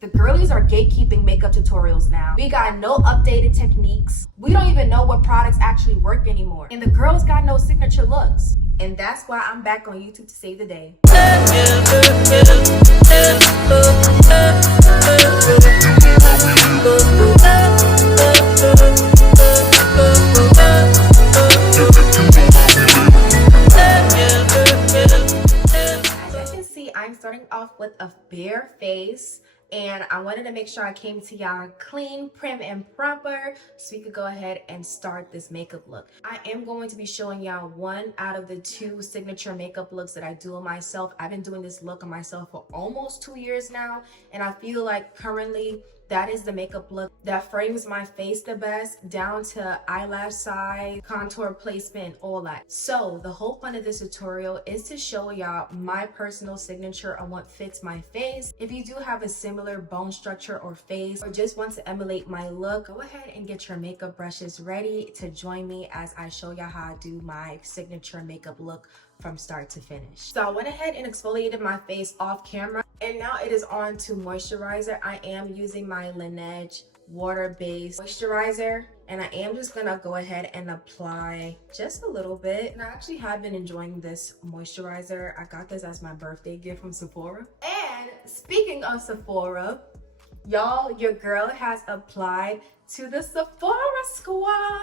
The girlies are gatekeeping makeup tutorials now. We got no updated techniques. We don't even know what products actually work anymore. And the girls got no signature looks. And that's why I'm back on YouTube to save the day. As you can see, I'm starting off with a bare face. And I wanted to make sure I came to y'all clean, prim, and proper so we could go ahead and start this makeup look. I am going to be showing y'all one out of the two signature makeup looks that I do on myself. I've been doing this look on myself for almost 2 years now, and I feel like currently that is the makeup look that frames my face the best, down to eyelash size, contour placement, and all that. So the whole point of this tutorial is to show y'all my personal signature on what fits my face. If you do have a similar bone structure or face, or just want to emulate my look, go ahead and get your makeup brushes ready to join me as I show y'all how I do my signature makeup look from start to finish. So I went ahead and exfoliated my face off camera, and now it is on to moisturizer. I am using my Laneige water-based moisturizer, and I am just gonna go ahead and apply just a little bit. And I actually have been enjoying this moisturizer. I got this as my birthday gift from Sephora. And speaking of Sephora, y'all, your girl has applied to the Sephora squad.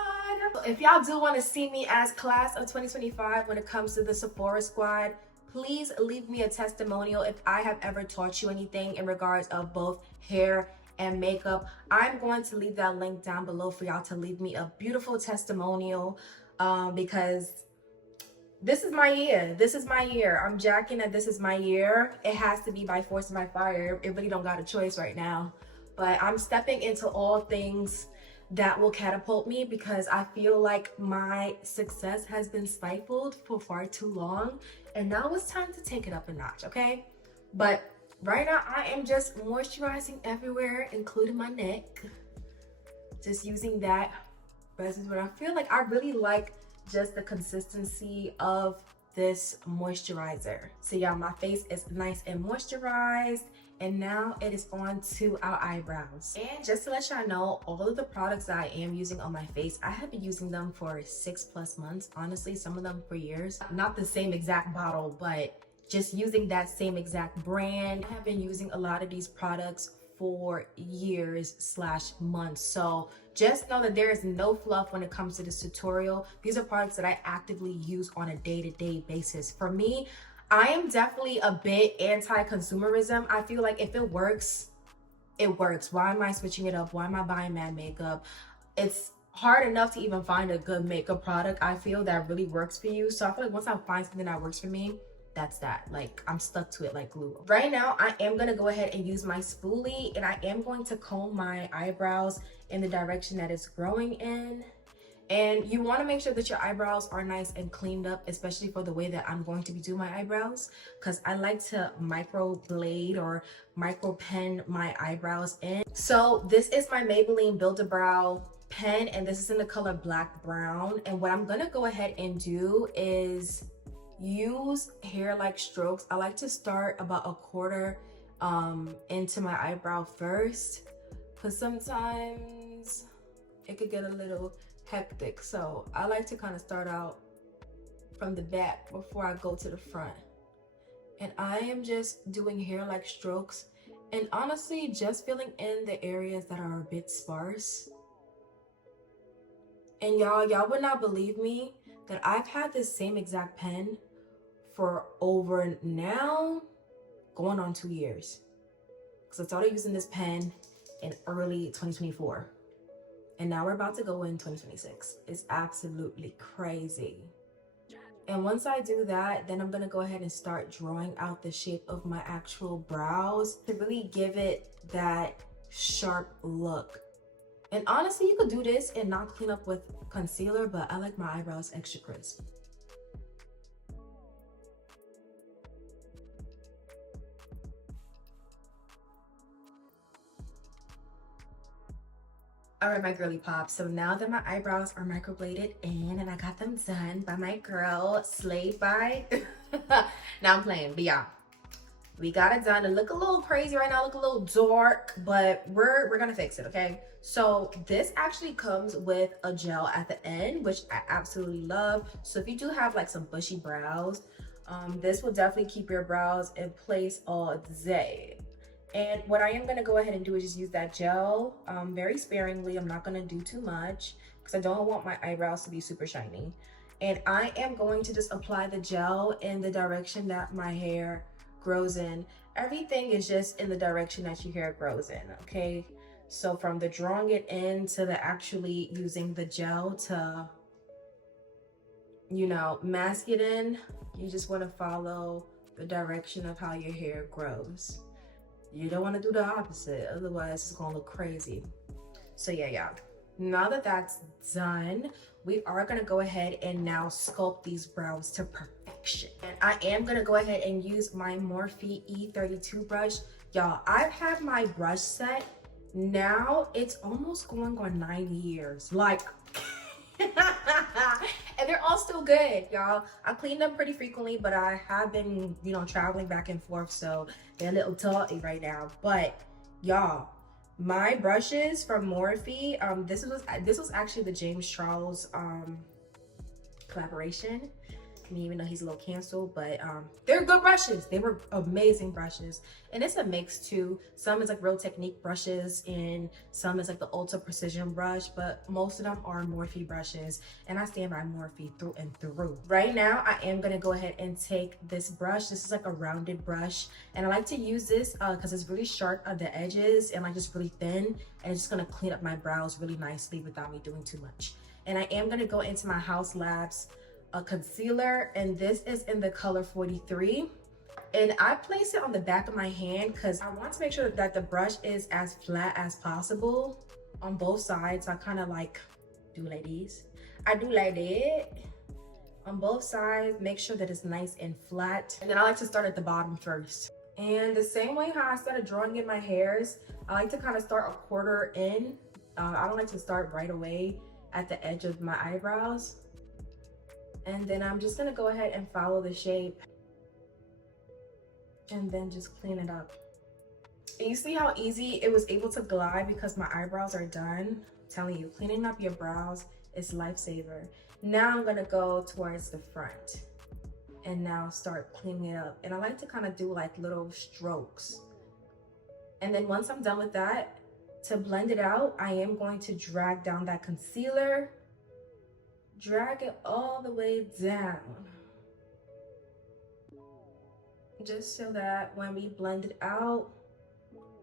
If y'all do want to see me as class of 2025 when it comes to the Sephora squad, please leave me a testimonial if I have ever taught you anything in regards of both hair and makeup. I'm going to leave that link down below for y'all to leave me a beautiful testimonial, because this is my year. This is my year. I'm jacking that this is my year. It has to be by force and by fire. It really don't got a choice right now. But I'm stepping into all things that will catapult me, because I feel like my success has been stifled for far too long. And now it's time to take it up a notch, okay? But right now I am just moisturizing everywhere, including my neck. Just using that resin. I feel like I really like just the consistency of this moisturizer. So yeah, my face is nice and moisturized. And now it is on to our eyebrows. And just to let y'all know, all of the products that I am using on my face, I have been using them for 6+ months. Honestly, some of them for years. Not the same exact bottle, but just using that same exact brand. I have been using a lot of these products for years/months. So just know that there is no fluff when it comes to this tutorial. These are products that I actively use on a day-to-day basis. For me, I am definitely a bit anti-consumerism. I feel like if it works, it works. Why am I switching it up? Why am I buying mad makeup? It's hard enough to even find a good makeup product, I feel, that really works for you. So I feel like once I find something that works for me, that's that. Like, I'm stuck to it like glue. Right now, I am gonna go ahead and use my spoolie, and I am going to comb my eyebrows in the direction that it's growing in. And you want to make sure that your eyebrows are nice and cleaned up, especially for the way that I'm going to be doing my eyebrows, because I like to micro blade or micro pen my eyebrows in. So this is my Maybelline Build-A-Brow pen, and this is in the color black brown. And what I'm gonna go ahead and do is use hair-like strokes. I like to start about a quarter into my eyebrow first, because sometimes it could get a little hectic. So I like to kind of start out from the back before I go to the front. And I am just doing hair-like strokes, and honestly just filling in the areas that are a bit sparse. And y'all would not believe me that I've had this same exact pen for over now going on 2 years, because I started using this pen in early 2024. And now we're about to go in 2026. It's absolutely crazy. And once I do that, then I'm gonna go ahead and start drawing out the shape of my actual brows to really give it that sharp look. And honestly, you could do this and not clean up with concealer, but I like my eyebrows extra crisp. All right, my girly pops. So now that my eyebrows are microbladed in and I got them done by my girl, slayed by. Now I'm playing, but yeah. We got it done. It look a little crazy right now, look a little dark, but we're gonna fix it, okay? So this actually comes with a gel at the end, which I absolutely love. So if you do have like some bushy brows, this will definitely keep your brows in place all day. And what I am gonna go ahead and do is just use that gel very sparingly. I'm not gonna do too much because I don't want my eyebrows to be super shiny. And I am going to just apply the gel in the direction that my hair grows in. Everything is just in the direction that your hair grows in, okay? So from the drawing it in to the actually using the gel to, you know, mask it in, you just want to follow the direction of how your hair grows. You don't want to do the opposite, otherwise it's gonna look crazy. So yeah. Now that that's done, we are gonna go ahead and now sculpt these brows to perfection. And I am gonna go ahead and use my Morphe E32 brush. Y'all, I've had my brush set, now it's almost going on 9 years. Like, and they're all still good, y'all. I clean them pretty frequently, but I have been, you know, traveling back and forth, so they're a little tacky right now. But y'all, my brushes from Morphe, this was actually the James Charles collaboration. I mean, even though he's a little canceled, but they're good brushes. They were amazing brushes. And it's a mix too. Some is like Real Technique brushes and some is like the Ultra Precision brush, but most of them are Morphe brushes. And I stand by Morphe through and through. Right now, I am gonna go ahead and take this brush. This is like a rounded brush. And I like to use this because it's really sharp at the edges and like just really thin. And it's just gonna clean up my brows really nicely without me doing too much. And I am gonna go into my Haus Labs a concealer, and this is in the color 43, and I place it on the back of my hand because I want to make sure that the brush is as flat as possible on both sides. I kind of like do like this. I do like that on both sides, make sure that it's nice and flat, and then I like to start at the bottom first. And the same way how I started drawing in my hairs, I like to kind of start a quarter in. I don't like to start right away at the edge of my eyebrows. And then I'm just gonna go ahead and follow the shape and then just clean it up. And you see how easy it was able to glide because my eyebrows are done? I'm telling you, cleaning up your brows is lifesaver. Now I'm gonna go towards the front and now start cleaning it up. And I like to kind of do like little strokes. And then once I'm done with that, to blend it out, I am going to drag down that concealer. Drag it all the way down, just so that when we blend it out,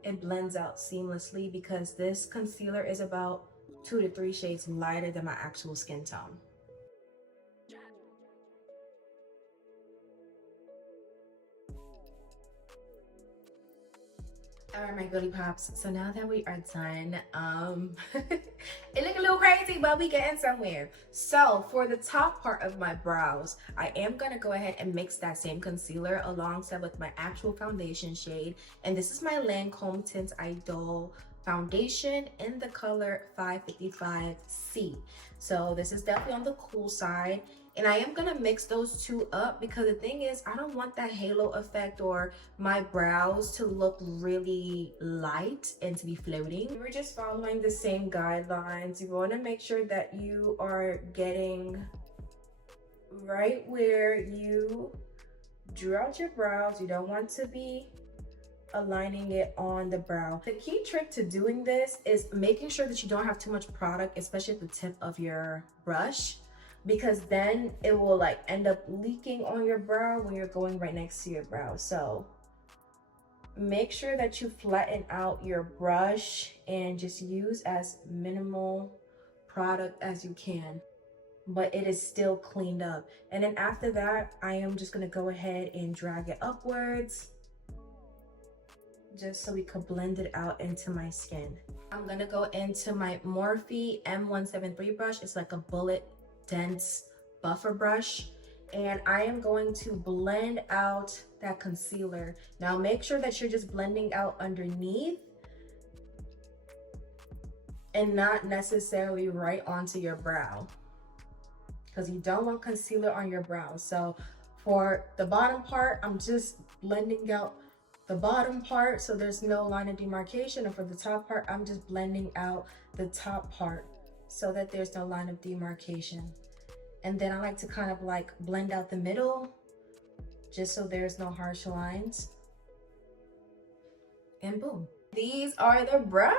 it blends out seamlessly because this concealer is about 2 to 3 shades lighter than my actual skin tone. All right, my girly pops, so now that we are done, it look a little crazy, but we getting somewhere. So for the top part of my brows, I am gonna go ahead and mix that same concealer alongside with my actual foundation shade, and this is my Lancome Teint Idole foundation in the color 555C. So this is definitely on the cool side. And I am gonna mix those two up because the thing is, I don't want that halo effect or my brows to look really light and to be floating. We're just following the same guidelines. You wanna make sure that you are getting right where you drew out your brows. You don't want to be aligning it on the brow. The key trick to doing this is making sure that you don't have too much product, especially at the tip of your brush, because then it will like end up leaking on your brow when you're going right next to your brow. So make sure that you flatten out your brush and just use as minimal product as you can, but it is still cleaned up. And then after that, I am just gonna go ahead and drag it upwards just so we could blend it out into my skin. I'm gonna go into my Morphe M173 brush. It's like a bullet dense buffer brush, and I am going to blend out that concealer. Now make sure that you're just blending out underneath and not necessarily right onto your brow, because you don't want concealer on your brow. So for the bottom part, I'm just blending out the bottom part so there's no line of demarcation, and for the top part, I'm just blending out the top part so that there's no line of demarcation. And then I like to kind of like blend out the middle just so there's no harsh lines. And boom. These are the brows.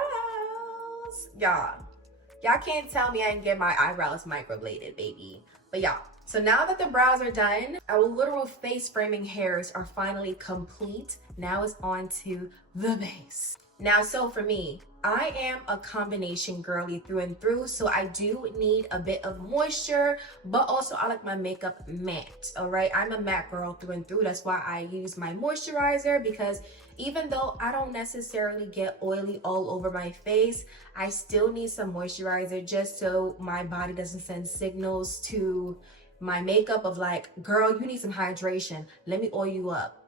Y'all can't tell me I didn't get my eyebrows microbladed, baby. But y'all, so now that the brows are done, our literal face framing hairs are finally complete. Now it's on to the base. Now, so for me, I am a combination girly through and through, so I do need a bit of moisture, but also I like my makeup matte, all right? I'm a matte girl through and through. That's why I use my moisturizer, because even though I don't necessarily get oily all over my face, I still need some moisturizer just so my body doesn't send signals to my makeup of like, girl, you need some hydration. Let me oil you up.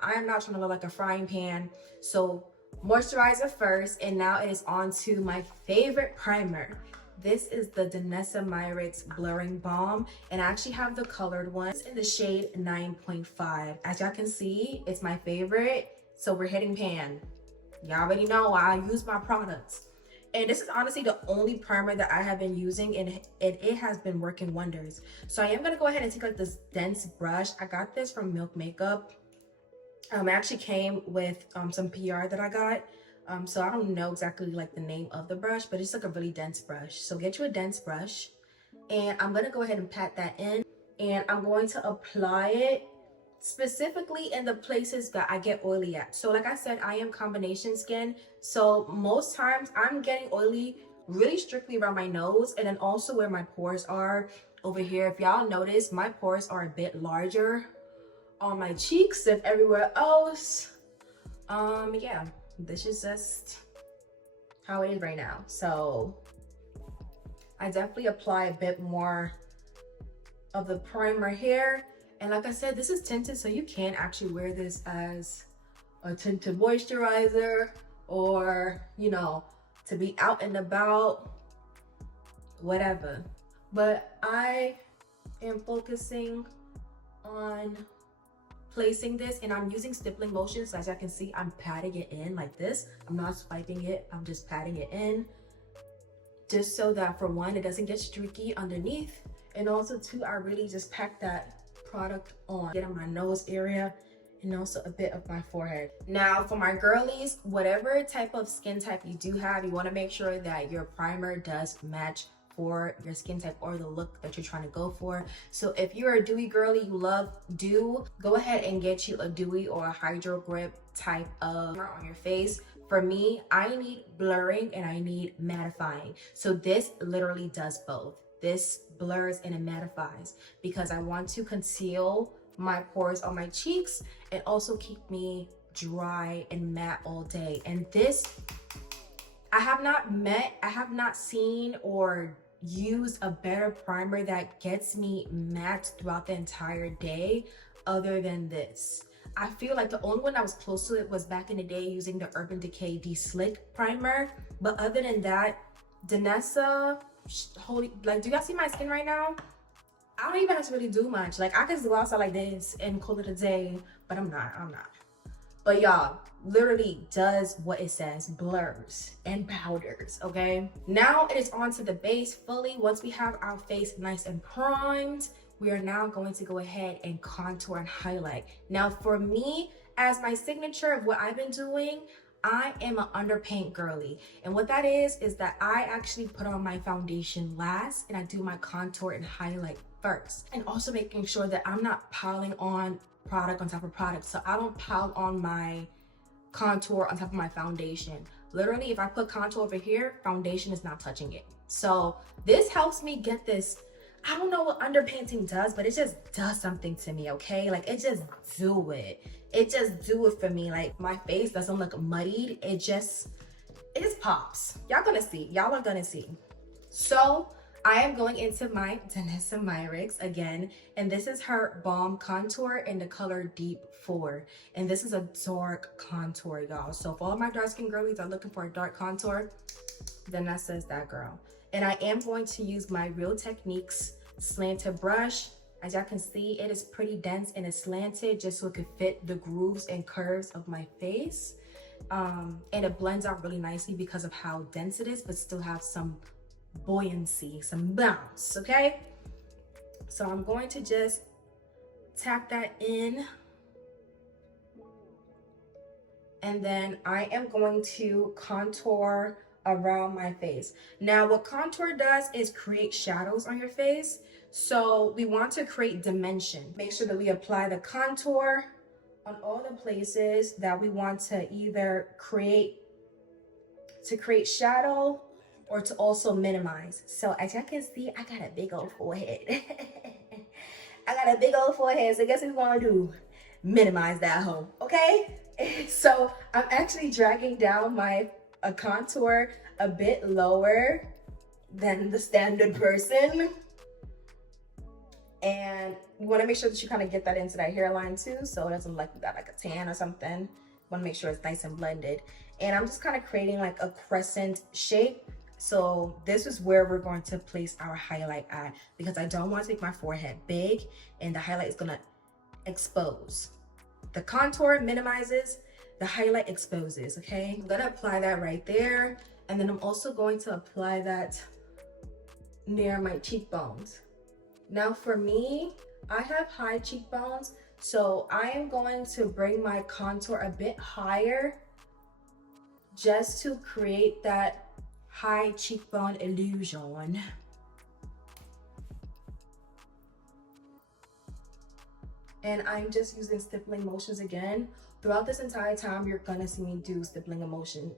I am not trying to look like a frying pan. So moisturizer first, and now it is on to my favorite primer. This is the Danessa Myricks Blurring Balm, and I actually have the colored one. It's in the shade 9.5. As y'all can see, it's my favorite. So we're hitting pan. Y'all already know I use my products. And this is honestly the only primer that I have been using, and it has been working wonders. So I am gonna go ahead and take like this dense brush. I got this from Milk Makeup. It actually came with some PR that I got. So I don't know exactly like the name of the brush, but it's like a really dense brush. So get you a dense brush, and I'm gonna go ahead and pat that in, and I'm going to apply it specifically in the places that I get oily at. So like I said, I am combination skin. So most times I'm getting oily really strictly around my nose, and then also where my pores are over here. If y'all notice, my pores are a bit larger on my cheeks than everywhere else. Yeah, this is just how it is right now. So I definitely apply a bit more of the primer here. And like I said, this is tinted, so you can actually wear this as a tinted moisturizer, or, you know, to be out and about, whatever. But I am focusing on placing this, and I'm using stippling motions. As y'all can see, I'm patting it in like this. I'm not swiping it, I'm just patting it in, just so that for one, it doesn't get streaky underneath, and also two, I really just pack that product on, get on my nose area, and also a bit of my forehead. Now for my girlies, whatever type of skin type you do have, you want to make sure that your primer does match for your skin type or the look that you're trying to go for. So if you're a dewy girly, you love dew, go ahead and get you a dewy or a hydro grip type of primer on your face. For me, I need blurring and I need mattifying. So this literally does both. This blurs and it mattifies because I want to conceal my pores on my cheeks and also keep me dry and matte all day. And this, I have not seen or used a better primer that gets me matte throughout the entire day other than this. I feel like the only one that was close to it was back in the day using the Urban Decay De-Slick primer. But other than that, Danessa, holy, like, do y'all see my skin right now? I don't even have to really do much. Like, I could go outside like this and call it a day, but I'm not. But y'all, literally does what it says, blurs and powders, okay? Now it is on to the base fully. Once we have our face nice and primed, we are now going to go ahead and contour and highlight. Now for me, as my signature of what I've been doing, I am an underpaint girly. And what that is that I actually put on my foundation last and I do my contour and highlight first. And also making sure that I'm not piling on product on top of product. So I don't pile on my contour on top of my foundation. Literally, if I put contour over here, foundation is not touching it. So this helps me get this. I don't know what underpainting does, but it just does something to me, okay? Like, it just do it. It just do it for me. Like, my face doesn't look muddied. It just pops. Y'all gonna see. Y'all are gonna see. So I am going into my Danessa Myricks again, and this is her Balm Contour in the color Deep 4. And this is a dark contour, y'all. So if all of my dark skin girlies are looking for a dark contour, Danessa is that girl. And I am going to use my Real Techniques slanted brush As y'all can see, it is pretty dense and it's slanted just so it could fit the grooves and curves of my face. And it blends out really nicely because of how dense it is, but still have some buoyancy, some bounce, okay? So I'm going to just tap that in. And then I am going to contour around my face. Now, what contour does is create shadows on your face. So we want to create dimension. Make sure that we apply the contour on all the places that we want to either create shadow or to also minimize. So as y'all can see, I got a big old forehead. I got a big old forehead, so guess what we want to do? Minimize that hoe, okay? So I'm actually dragging down my contour a bit lower than the standard person. And you want to make sure that you kind of get that into that hairline too, so it doesn't look like a tan or something. You want to make sure it's nice and blended. And I'm just kind of creating like a crescent shape. So this is where we're going to place our highlight at, because I don't want to make my forehead big and the highlight is going to expose. The contour minimizes, the highlight exposes, okay? I'm going to apply that right there. And then I'm also going to apply that near my cheekbones. Now for me, I have high cheekbones, so I am going to bring my contour a bit higher just to create that high cheekbone illusion. And I'm just using stippling motions again. Throughout this entire time, you're gonna see me do stippling motions.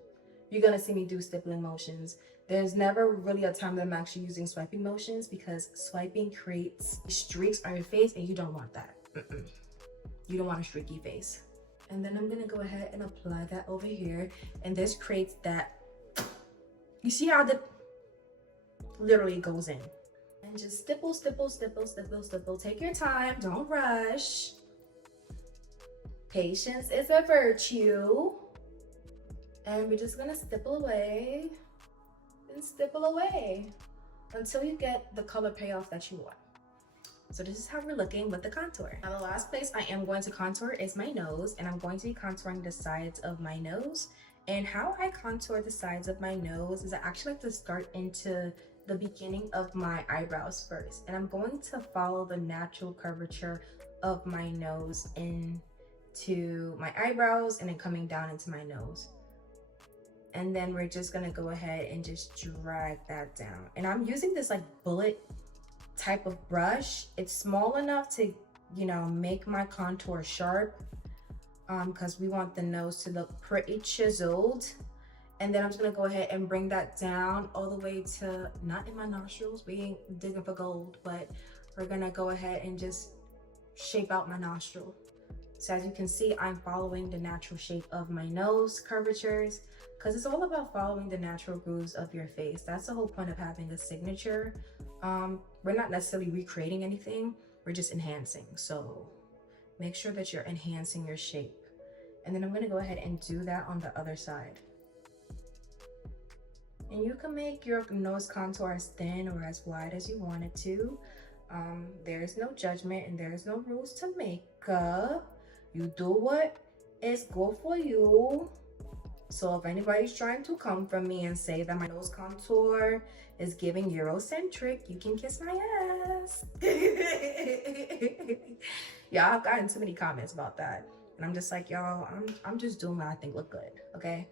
There's never really a time that I'm actually using swiping motions, because swiping creates streaks on your face and you don't want that. You don't want a streaky face. And then I'm gonna go ahead and apply that over here. And this creates that, you see how the literally goes in. And just stipple, stipple, stipple, stipple, stipple. Take your time, don't rush. Patience is a virtue. And we're just gonna stipple away and stipple away until you get the color payoff that you want. So this is how we're looking with the contour. Now the last place I am going to contour is my nose, and I'm going to be contouring the sides of my nose. And how I contour the sides of my nose is I actually like to start into the beginning of my eyebrows first. And I'm going to follow the natural curvature of my nose into my eyebrows and then coming down into my nose. And then we're just gonna go ahead and just drag that down. And I'm using this like bullet type of brush. It's small enough to, you know, make my contour sharp, because we want the nose to look pretty chiseled. And then I'm just gonna go ahead and bring that down all the way to, not in my nostrils, we ain't digging for gold, but we're gonna go ahead and just shape out my nostril. So as you can see, I'm following the natural shape of my nose curvatures, because it's all about following the natural grooves of your face. That's the whole point of having a signature. We're not necessarily recreating anything, we're just enhancing. So make sure that you're enhancing your shape. And then I'm gonna go ahead and do that on the other side. And you can make your nose contour as thin or as wide as you want it to. There is no judgment and there is no rules to makeup. You do what is good for you. So if anybody's trying to come from me and say that my nose contour is giving Eurocentric, you can kiss my ass. Yeah, I've gotten too many comments about that. And I'm just like, y'all, I'm just doing what I think look good, okay?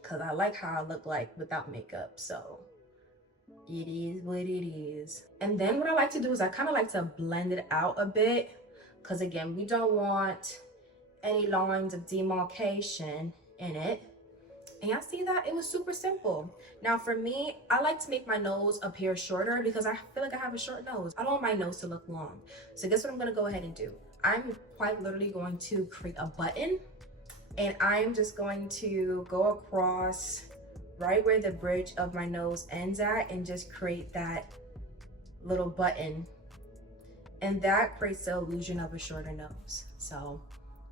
Because I like how I look like without makeup, so it is what it is. And then what I like to do is I kind of like to blend it out a bit, because again, we don't want any lines of demarcation in it. And y'all see that? It was super simple. Now for me, I like to make my nose appear shorter because I feel like I have a short nose. I don't want my nose to look long. So guess what I'm gonna go ahead and do? I'm quite literally going to create a button, and I'm just going to go across right where the bridge of my nose ends at and just create that little button. And that creates the illusion of a shorter nose. So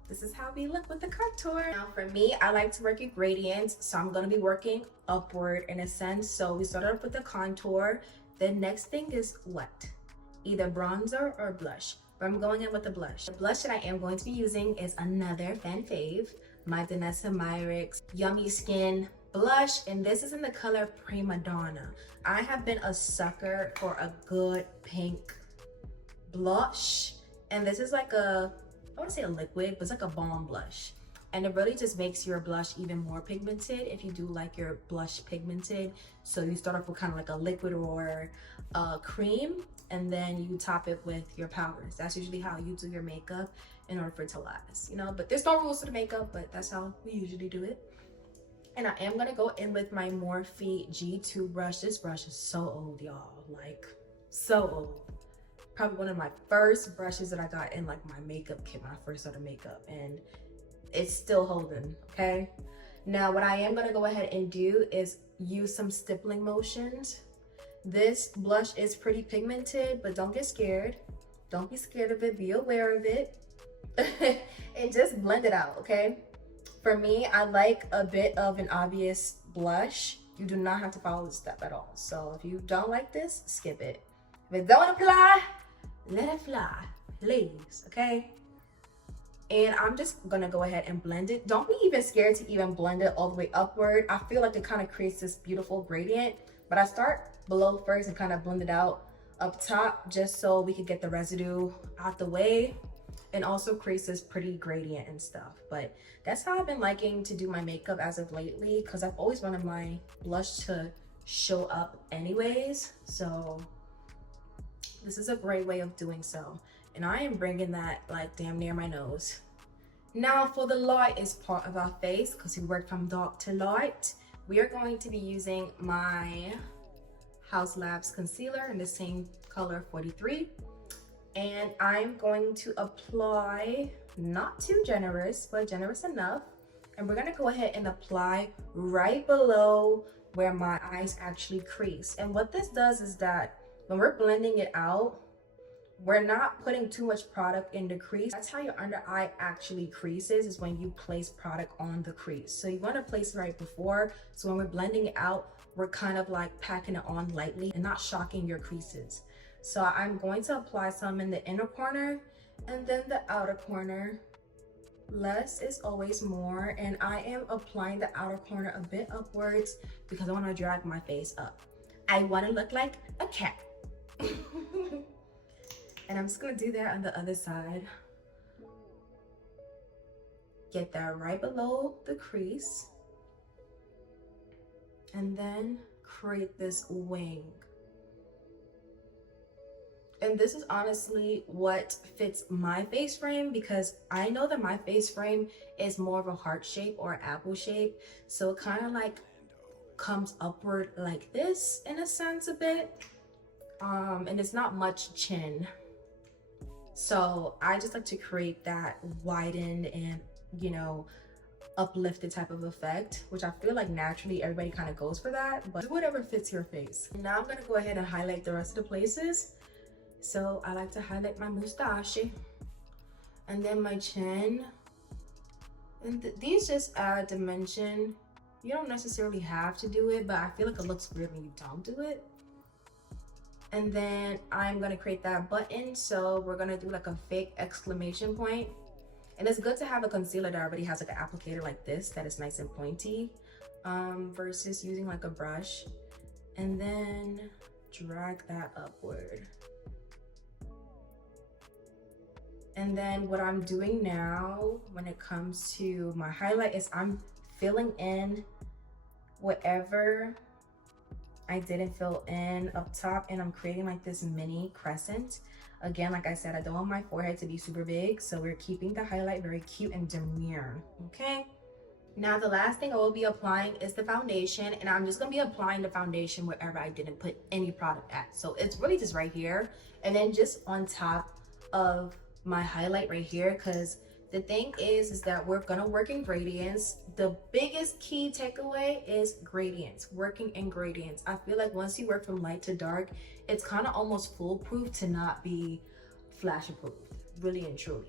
this is how we look with the contour. Now for me, I like to work in gradients, so I'm gonna be working upward in a sense. So we started off with the contour. The next thing is what? either bronzer or blush, but I'm going in with the blush. The blush that I am going to be using is another fan fave, my Danessa Myricks Yummy Skin blush, and this is in the color Prima Donna. I have been a sucker for a good pink blush, and this is like a, I want to say a liquid, but it's like a balm blush. And it really just makes your blush even more pigmented if you do like your blush pigmented. So you start off with kind of like a liquid or a cream, and then you top it with your powders. That's usually how you do your makeup in order for it to last, you know? But there's no rules to the makeup, but that's how we usually do it. And I am gonna go in with my Morphe G2 brush. This brush is so old, y'all, like so old. Probably one of my first brushes that I got in like my makeup kit when I first started makeup, and it's still holding, okay? Now what I am gonna go ahead and do is use some stippling motions. This blush is pretty pigmented, but don't get scared. Don't be scared of it, be aware of it. And just blend it out, okay? For me, I like a bit of an obvious blush. You do not have to follow this step at all. So if you don't like this, skip it. If it don't apply, let it fly, please, okay? And I'm just gonna go ahead and blend it. Don't be even scared to even blend it all the way upward. I feel like it kind of creates this beautiful gradient, but I start below first and kind of blend it out up top just so we could get the residue out the way, and also creates this pretty gradient and stuff. But that's how I've been liking to do my makeup as of lately, because I've always wanted my blush to show up anyways. So this is a great way of doing so. And I am bringing that like damn near my nose. Now for the lightest part of our face, because we work from dark to light, we are going to be using my Haus Labs concealer in the same color 43. And I'm going to apply, not too generous, but generous enough. And we're gonna go ahead and apply right below where my eyes actually crease. And what this does is that when we're blending it out, we're not putting too much product in the crease. That's how your under eye actually creases, is when you place product on the crease. So you want to place it right before, so when we're blending it out, we're kind of like packing it on lightly and not shocking your creases. So I'm going to apply some in the inner corner and then the outer corner. Less is always more, and I am applying the outer corner a bit upwards because I want to drag my face up. I want to look like a cat. And I'm just gonna do that on the other side. Get that right below the crease. And then create this wing. And this is honestly what fits my face frame, because I know that my face frame is more of a heart shape or apple shape. So it kind of like comes upward like this in a sense a bit. And it's not much chin. So I just like to create that widened and, you know, uplifted type of effect, which I feel like naturally everybody kind of goes for that, but do whatever fits your face. Now I'm gonna go ahead and highlight the rest of the places. So I like to highlight my mustache and then my chin. And these just add dimension. You don't necessarily have to do it, but I feel like it looks weird when you don't do it. And then I'm gonna create that button. So we're gonna do like a fake exclamation point. And it's good to have a concealer that already has like an applicator like this that is nice and pointy, versus using like a brush. And then drag that upward. And then what I'm doing now when it comes to my highlight is I'm filling in whatever I didn't fill in up top, and I'm creating like this mini crescent. Again, like I said, I don't want my forehead to be super big, so we're keeping the highlight very cute and demure, okay? Now the last thing I will be applying is the foundation, and I'm just gonna be applying the foundation wherever I didn't put any product at. So it's really just right here, and then just on top of my highlight right here, because the thing is that we're gonna work in gradients. The biggest key takeaway is gradients, working in gradients. I feel like once you work from light to dark, it's kind of almost foolproof to not be flash proof, really and truly.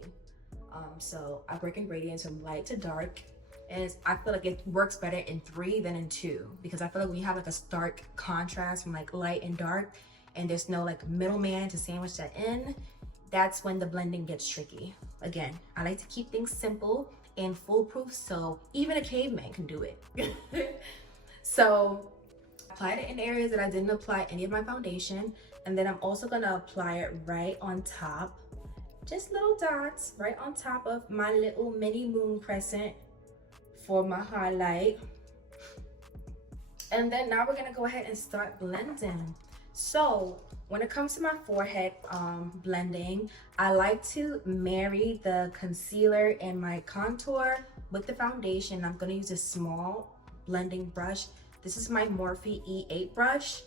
So I work in gradients from light to dark, and I feel like it works better in 3 than in 2, because I feel like we have like a stark contrast from like light and dark, and there's no like middleman to sandwich that in, that's when the blending gets tricky. Again, I like to keep things simple and foolproof so even a caveman can do it. So apply it in areas that I didn't apply any of my foundation, and then I'm also gonna apply it right on top, just little dots right on top of my little mini moon crescent for my highlight. And then now we're gonna go ahead and start blending. So when it comes to my forehead blending, I like to marry the concealer and my contour with the foundation. I'm gonna use a small blending brush. This is my Morphe E8 brush,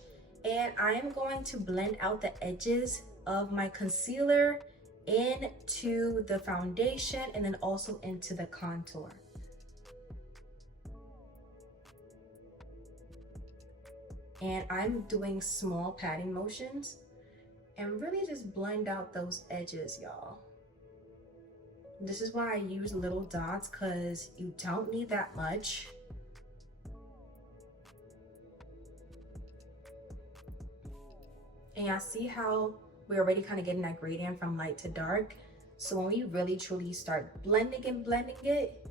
and I am going to blend out the edges of my concealer into the foundation and then also into the contour. And I'm doing small patting motions and really just blend out those edges, y'all. This is why I use little dots, because you don't need that much. And y'all see how we're already kind of getting that gradient from light to dark. So when we really truly start blending it,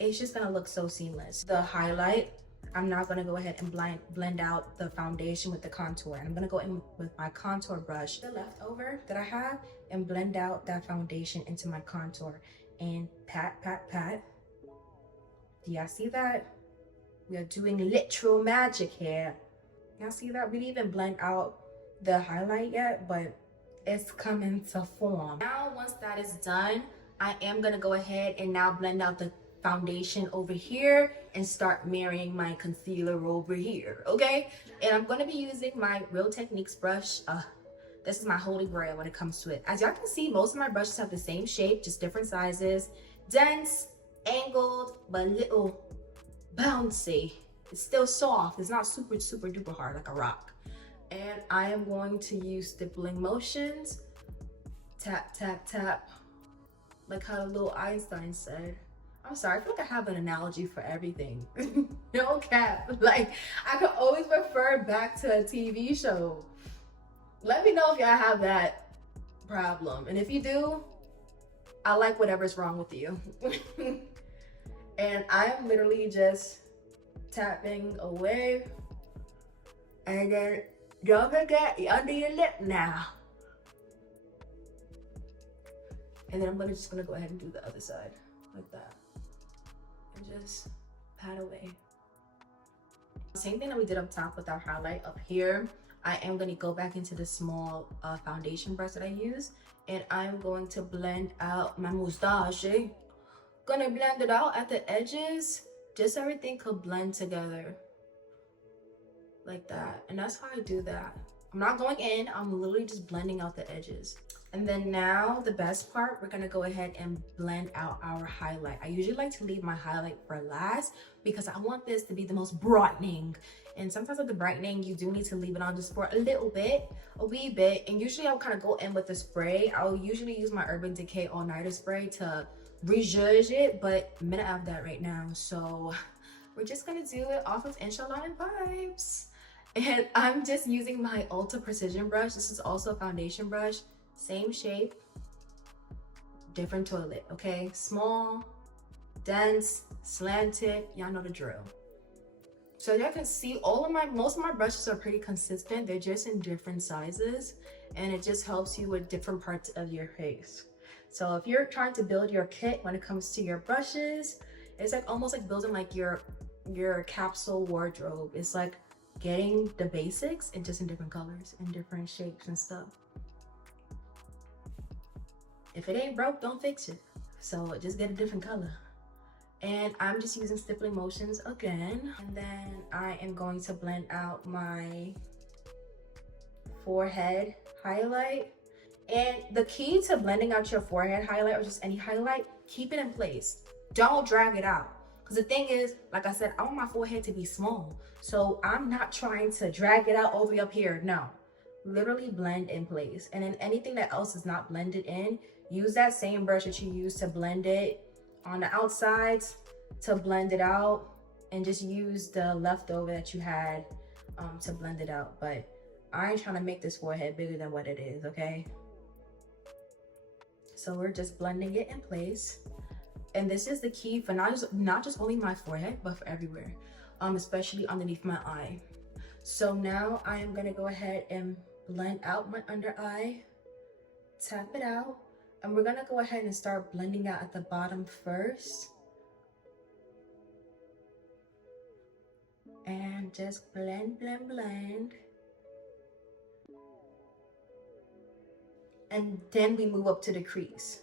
it's just gonna look so seamless. The highlight, I'm now gonna go ahead and blend out the foundation with the contour. I'm gonna go in with my contour brush, the leftover that I have, and blend out that foundation into my contour. And pat, pat, pat. Do y'all see that? We are doing literal magic here. Y'all see that? We didn't even blend out the highlight yet, but it's coming to form. Now, once that is done, I am gonna go ahead and now blend out the foundation over here and start marrying my concealer over here, okay? And I'm gonna be using my Real Techniques brush. This is my holy grail when it comes to it. As y'all can see, most of my brushes have the same shape, just different sizes. Dense, angled, but a little bouncy. It's still soft. It's not super duper hard like a rock. And I am going to use stippling motions. Tap, tap, tap. Like how the little Einstein said. I'm sorry, I feel like I have an analogy for everything. No cap. Like, I could always refer back to a TV show. Let me know if y'all have that problem. And if you do, I like whatever's wrong with you. And I'm literally just tapping away. And then don't forget under your lip now. And then I'm just gonna go ahead and do the other side like that. And just pat away. Same thing that we did up top with our highlight up here. I am going to go back into the small foundation brush that I use, and I'm going to blend out my mustache. Gonna blend it out at the edges, just so everything could blend together like that. And that's how I do that. I'm not going in, I'm literally just blending out the edges. And then now the best part, we're gonna go ahead and blend out our highlight. I usually like to leave my highlight for last because I want this to be the most brightening. And sometimes with the brightening, you do need to leave it on just for a little bit, a wee bit. And usually I'll kind of go in with the spray. I'll usually use my Urban Decay All Nighter spray to rejuge it, but I'm gonna have that right now. So we're just gonna do it off of Inshallah and Vibes. And I'm just using my Ulta Precision brush. This is also a foundation brush. Same shape, different toilet, okay? Small, dense, slanted, y'all know the drill. So y'all can see most of my brushes are pretty consistent. They're just in different sizes, and it just helps you with different parts of your face. So if you're trying to build your kit when it comes to your brushes, it's like almost like building like your capsule wardrobe. It's like getting the basics and just in different colors and different shapes and stuff. If it ain't broke, don't fix it. So just get a different color. And I'm just using stippling motions again. And then I am going to blend out my forehead highlight. And the key to blending out your forehead highlight or just any highlight, keep it in place. Don't drag it out. Because the thing is, like I said, I want my forehead to be small. So I'm not trying to drag it out all the way up here. No, literally blend in place. And then anything that else is not blended in, use that same brush that you use to blend it on the outsides to blend it out, and just use the leftover that you had to blend it out. But I ain't trying to make this forehead bigger than what it is, okay? So we're just blending it in place. And this is the key for not just only my forehead, but for everywhere, especially underneath my eye. So now I am gonna go ahead and blend out my under eye, tap it out, and we're gonna go ahead and start blending out at the bottom first. And just blend, blend, blend. And then we move up to the crease.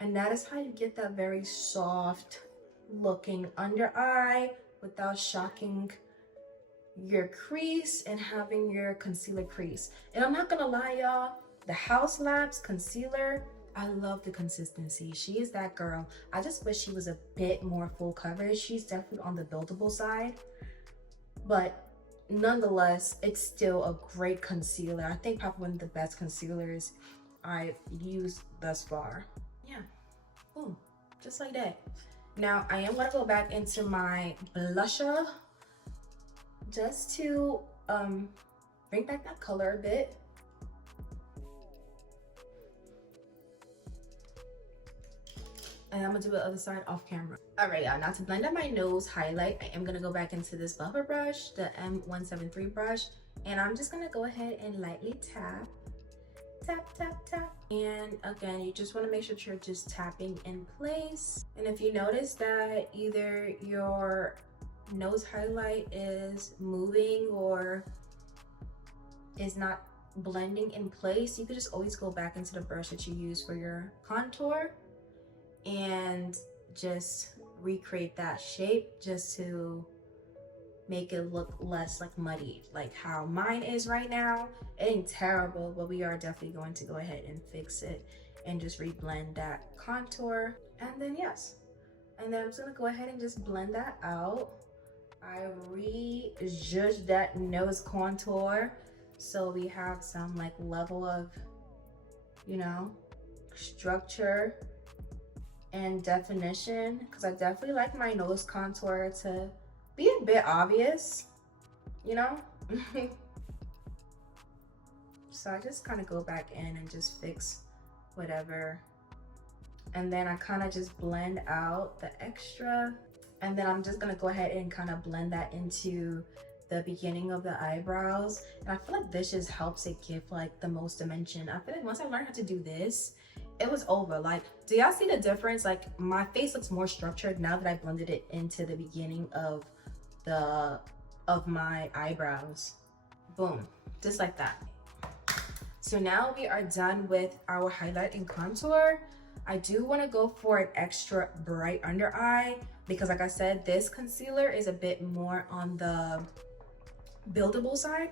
And that is how you get that very soft looking under eye without shocking your crease and having your concealer crease. And I'm not gonna lie, y'all, the Haus Labs concealer, I love the consistency. She is that girl. I just wish she was a bit more full coverage. She's definitely on the buildable side, but nonetheless, it's still a great concealer. I think probably one of the best concealers I've used thus far. Yeah, boom, just like that. Now I am gonna go back into my blusher just to bring back that color a bit. And I'm gonna do the other side off camera. All right, y'all, now to blend out my nose highlight, I am gonna go back into this buffer brush, the M173 brush, and I'm just gonna go ahead and lightly tap, tap, tap, tap. And again, you just wanna make sure you're just tapping in place. And if you notice that either your nose highlight is moving or is not blending in place, you could just always go back into the brush that you use for your contour and just recreate that shape just to make it look less like muddy, like how mine is right now. It ain't terrible, but we are definitely going to go ahead and fix it and just reblend that contour. And then yes, and then I'm just gonna go ahead and just blend that out. I rejudged that nose contour so we have some like level of, you know, structure and definition, because I definitely like my nose contour to be a bit obvious, you know. So I just kind of go back in and just fix whatever, and then I kind of just blend out the extra, and then I'm just gonna go ahead and kind of blend that into the beginning of the eyebrows. And I feel like this just helps it give like the most dimension. I feel like once I learned how to do this, it was over. Like, do y'all see the difference? Like, my face looks more structured now that I blended it into the beginning of my eyebrows. Boom, just like that. So now we are done with our highlight and contour. I do want to go for an extra bright under eye because, like I said, this concealer is a bit more on the buildable side,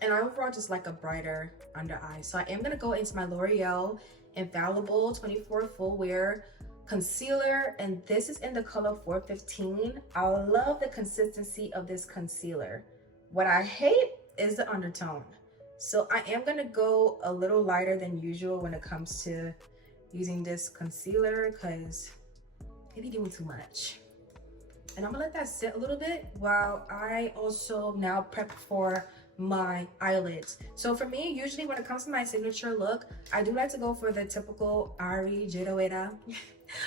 and I overall just like a brighter under eye. So I am going to go into my L'Oreal Infallible 24 Full Wear Concealer, and this is in the color 415. I love the consistency of this concealer. What I hate is the undertone. So I am gonna go a little lighter than usual when it comes to using this concealer because it be doing too much. And I'm gonna let that sit a little bit while I also now prep for my eyelids. So for me, usually when it comes to my signature look, I do like to go for the typical Ari Jidoeda.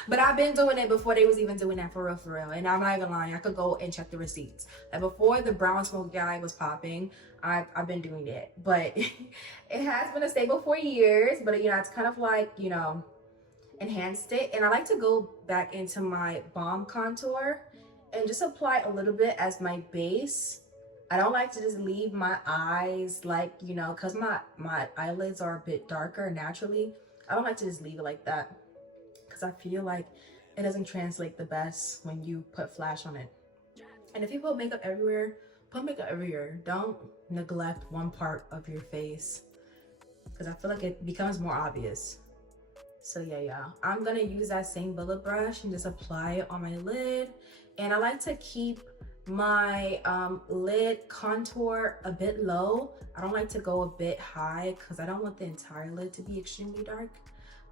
But I've been doing it before they was even doing that for real. And I'm not even lying, I could go and check the receipts. Like before the brown smoky eye was popping, I've been doing it. But it has been a staple for years, but you know, it's kind of like, you know, enhanced it. And I like to go back into my Balm contour and just apply a little bit as my base. I don't like to just leave my eyes like, you know, because my eyelids are a bit darker naturally. I don't like to just leave it like that because I feel like it doesn't translate the best when you put flash on it. And if you put makeup everywhere, put makeup everywhere. Don't neglect one part of your face because I feel like it becomes more obvious. So yeah, I'm gonna use that same bullet brush and just apply it on my lid. And I like to keep my lid contour a bit low. I don't like to go a bit high because I don't want the entire lid to be extremely dark.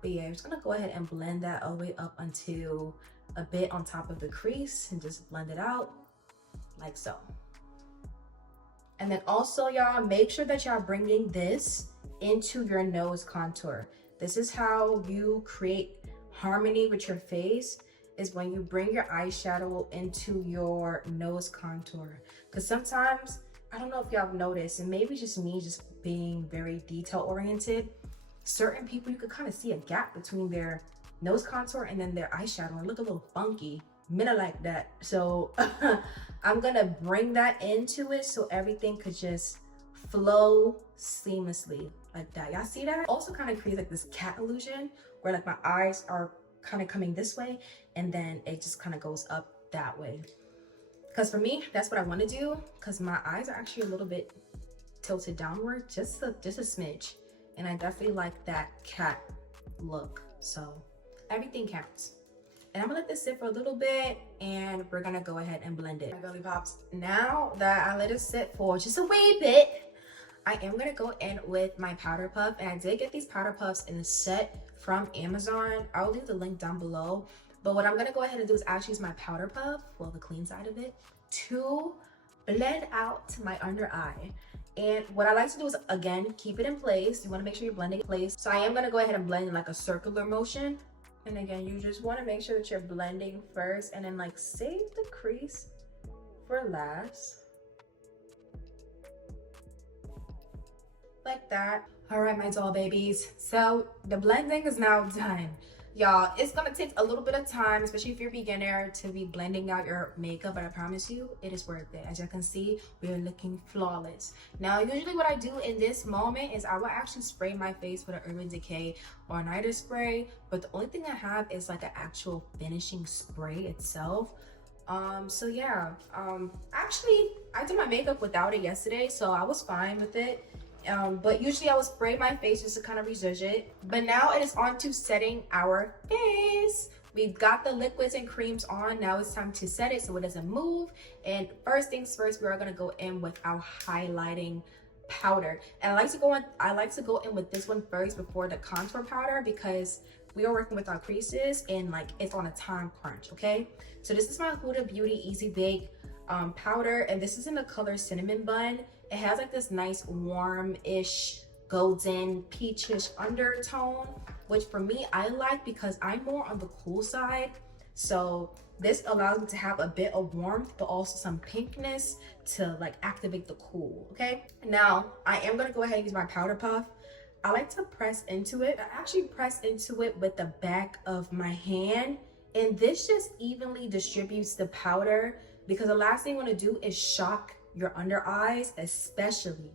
But yeah, I'm just gonna go ahead and blend that all the way up until a bit on top of the crease and just blend it out like so. And then also, y'all, make sure that y'all bringing this into your nose contour. This is how you create harmony with your face, is when you bring your eyeshadow into your nose contour. Because sometimes, I don't know if y'all have noticed, and maybe just me just being very detail oriented, certain people, you could kind of see a gap between their nose contour and then their eyeshadow and look a little funky. Men are like that. So I'm gonna bring that into it so everything could just flow seamlessly like that. Y'all see that? Also kind of creates like this cat illusion where like my eyes are kind of coming this way and then it just kind of goes up that way. Because for me, that's what I want to do, because my eyes are actually a little bit tilted downward, just a smidge. And I definitely like that cat look. So everything counts. And I'm gonna let this sit for a little bit and we're gonna go ahead and blend it. My girly pops. Now that I let it sit for just a wee bit, I am gonna go in with my powder puff. And I did get these powder puffs in a set from Amazon. I'll leave the link down below. But what I'm gonna go ahead and do is actually use my powder puff, well, the clean side of it, to blend out my under eye. And what I like to do is, again, keep it in place. You wanna make sure you're blending in place. So I am gonna go ahead and blend in like a circular motion. And again, you just wanna make sure that you're blending first and then like save the crease for last. Like that. All right, my doll babies. So the blending is now done. Y'all, it's gonna take a little bit of time, especially if you're a beginner, to be blending out your makeup, but I promise you, it is worth it. As you can see, we are looking flawless. Now, usually what I do in this moment is I will actually spray my face with an Urban Decay or Nighter spray, but the only thing I have is like an actual finishing spray itself. So yeah, actually, I did my makeup without it yesterday, so I was fine with it. But usually I would spray my face just to kind of resist it. But now it is on to setting our face. We've got the liquids and creams on. Now it's time to set it so it doesn't move. And first things first, we are gonna go in with our highlighting powder. And I like to go in with this one first before the contour powder, because we are working with our creases and like it's on a time crunch, okay? So this is my Huda Beauty Easy Bake powder, and this is in the color Cinnamon Bun. It has like this nice warm-ish golden peachish undertone, which for me I like because I'm more on the cool side. So this allows me to have a bit of warmth but also some pinkness to like activate the cool, okay? Now I am gonna go ahead and use my powder puff. I like to press into it. I actually press into it with the back of my hand, and this just evenly distributes the powder, because the last thing you want to do is shock your under eyes, especially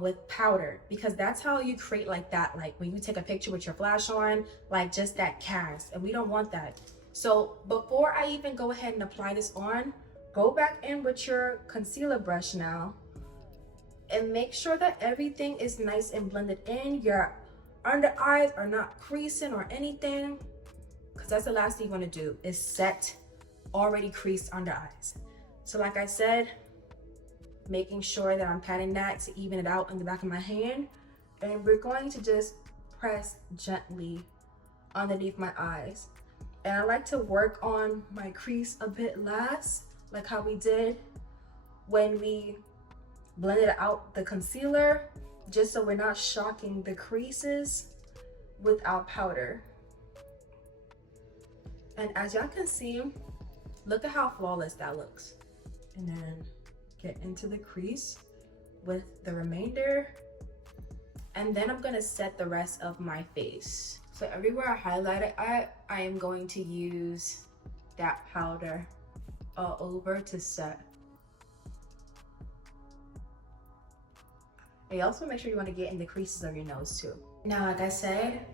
with powder, because that's how you create like that, like when you take a picture with your flash on, like just that cast, and we don't want that. So before I even go ahead and apply this on, go back in with your concealer brush now and make sure that everything is nice and blended in. Your under eyes are not creasing or anything, because that's the last thing you want to do, is set already creased under eyes. So like I said, making sure that I'm patting that to even it out in the back of my hand. And we're going to just press gently underneath my eyes. And I like to work on my crease a bit last, like how we did when we blended out the concealer, just so we're not shocking the creases with our powder. And as y'all can see, look at how flawless that looks. And then get into the crease with the remainder. And then I'm gonna set the rest of my face. So everywhere I highlighted at, I am going to use that powder all over to set. And you also make sure you want to get in the creases of your nose too. Now, like I said,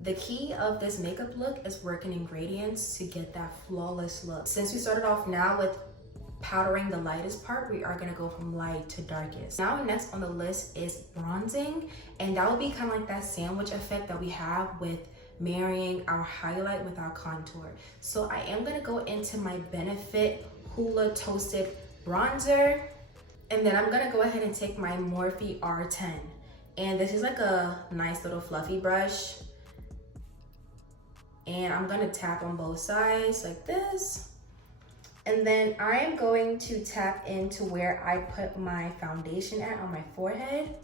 the key of this makeup look is working ingredients to get that flawless look. Since we started off now with powdering the lightest part, we are gonna go from light to darkest. Now next on the list is bronzing, and that will be kind of like that sandwich effect that we have with marrying our highlight with our contour. So I am gonna go into my Benefit Hoola Toasted Bronzer, and then I'm gonna go ahead and take my Morphe R10. And this is like a nice little fluffy brush. And I'm gonna tap on both sides like this. And then I am going to tap into where I put my foundation at on my forehead.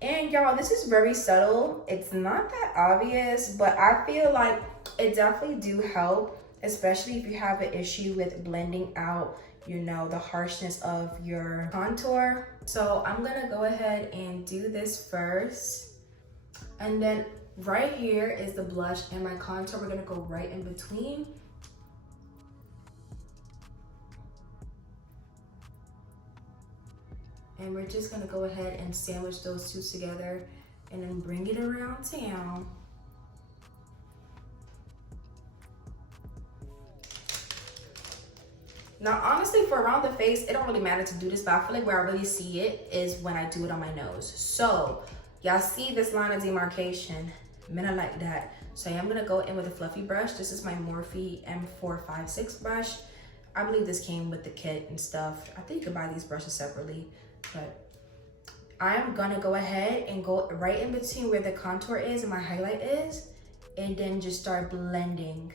And y'all, this is very subtle. It's not that obvious, but I feel like it definitely do help, especially if you have an issue with blending out, you know, the harshness of your contour. So I'm gonna go ahead and do this first. And then right here is the blush and my contour. We're gonna go right in between. And we're just gonna go ahead and sandwich those two together and then bring it around town. Now, honestly, for around the face, it don't really matter to do this, but I feel like where I really see it is when I do it on my nose. So, y'all see this line of demarcation? Men are like that. So I am gonna go in with a fluffy brush. This is my Morphe M456 brush. I believe this came with the kit and stuff. I think you could buy these brushes separately, but I'm gonna go ahead and go right in between where the contour is and my highlight is, and then just start blending.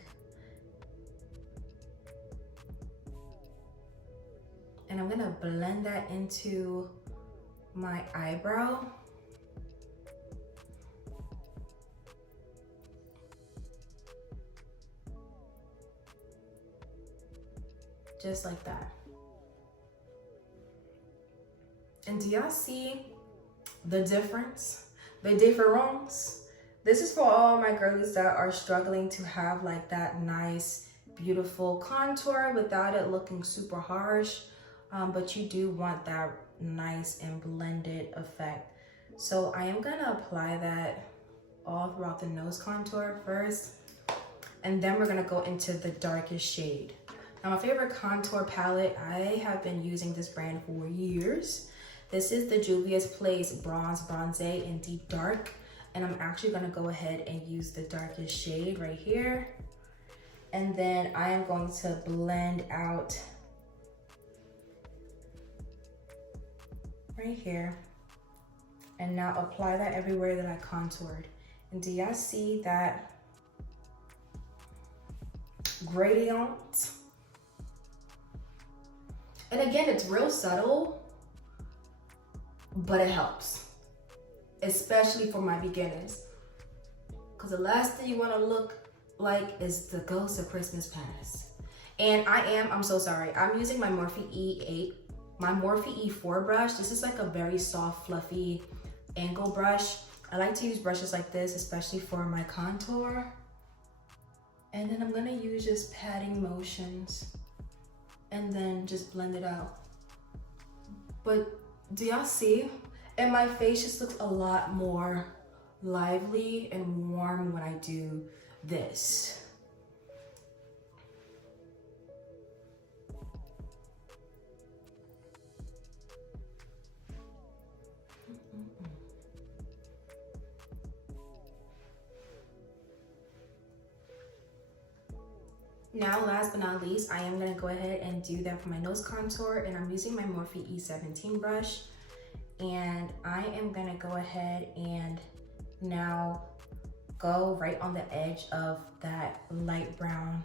And I'm gonna blend that into my eyebrow. Just like that. And do y'all see the difference? The difference? This is for all my girlies that are struggling to have like that nice, beautiful contour without it looking super harsh. But you do want that nice and blended effect. So I am gonna apply that all throughout the nose contour first. And then we're gonna go into the darkest shade. Now, my favorite contour palette, I have been using this brand for years. This is the Juvia's Place Bronze Bronze in Deep Dark. And I'm actually gonna go ahead and use the darkest shade right here. And then I am going to blend out right here. And now apply that everywhere that I contoured. And do y'all see that gradient? And again, it's real subtle, but it helps, especially for my beginners. Because the last thing you want to look like is the ghost of Christmas past. And I'm so sorry. I'm using my Morphe E8, my Morphe E4 brush. This is like a very soft, fluffy angle brush. I like to use brushes like this, especially for my contour. And then I'm gonna use just patting motions and then just blend it out. But do y'all see? And my face just looks a lot more lively and warm when I do this. Now, last but not least, I am gonna go ahead and do that for my nose contour, and I'm using my Morphe E17 brush. And I am gonna go ahead and now go right on the edge of that light brown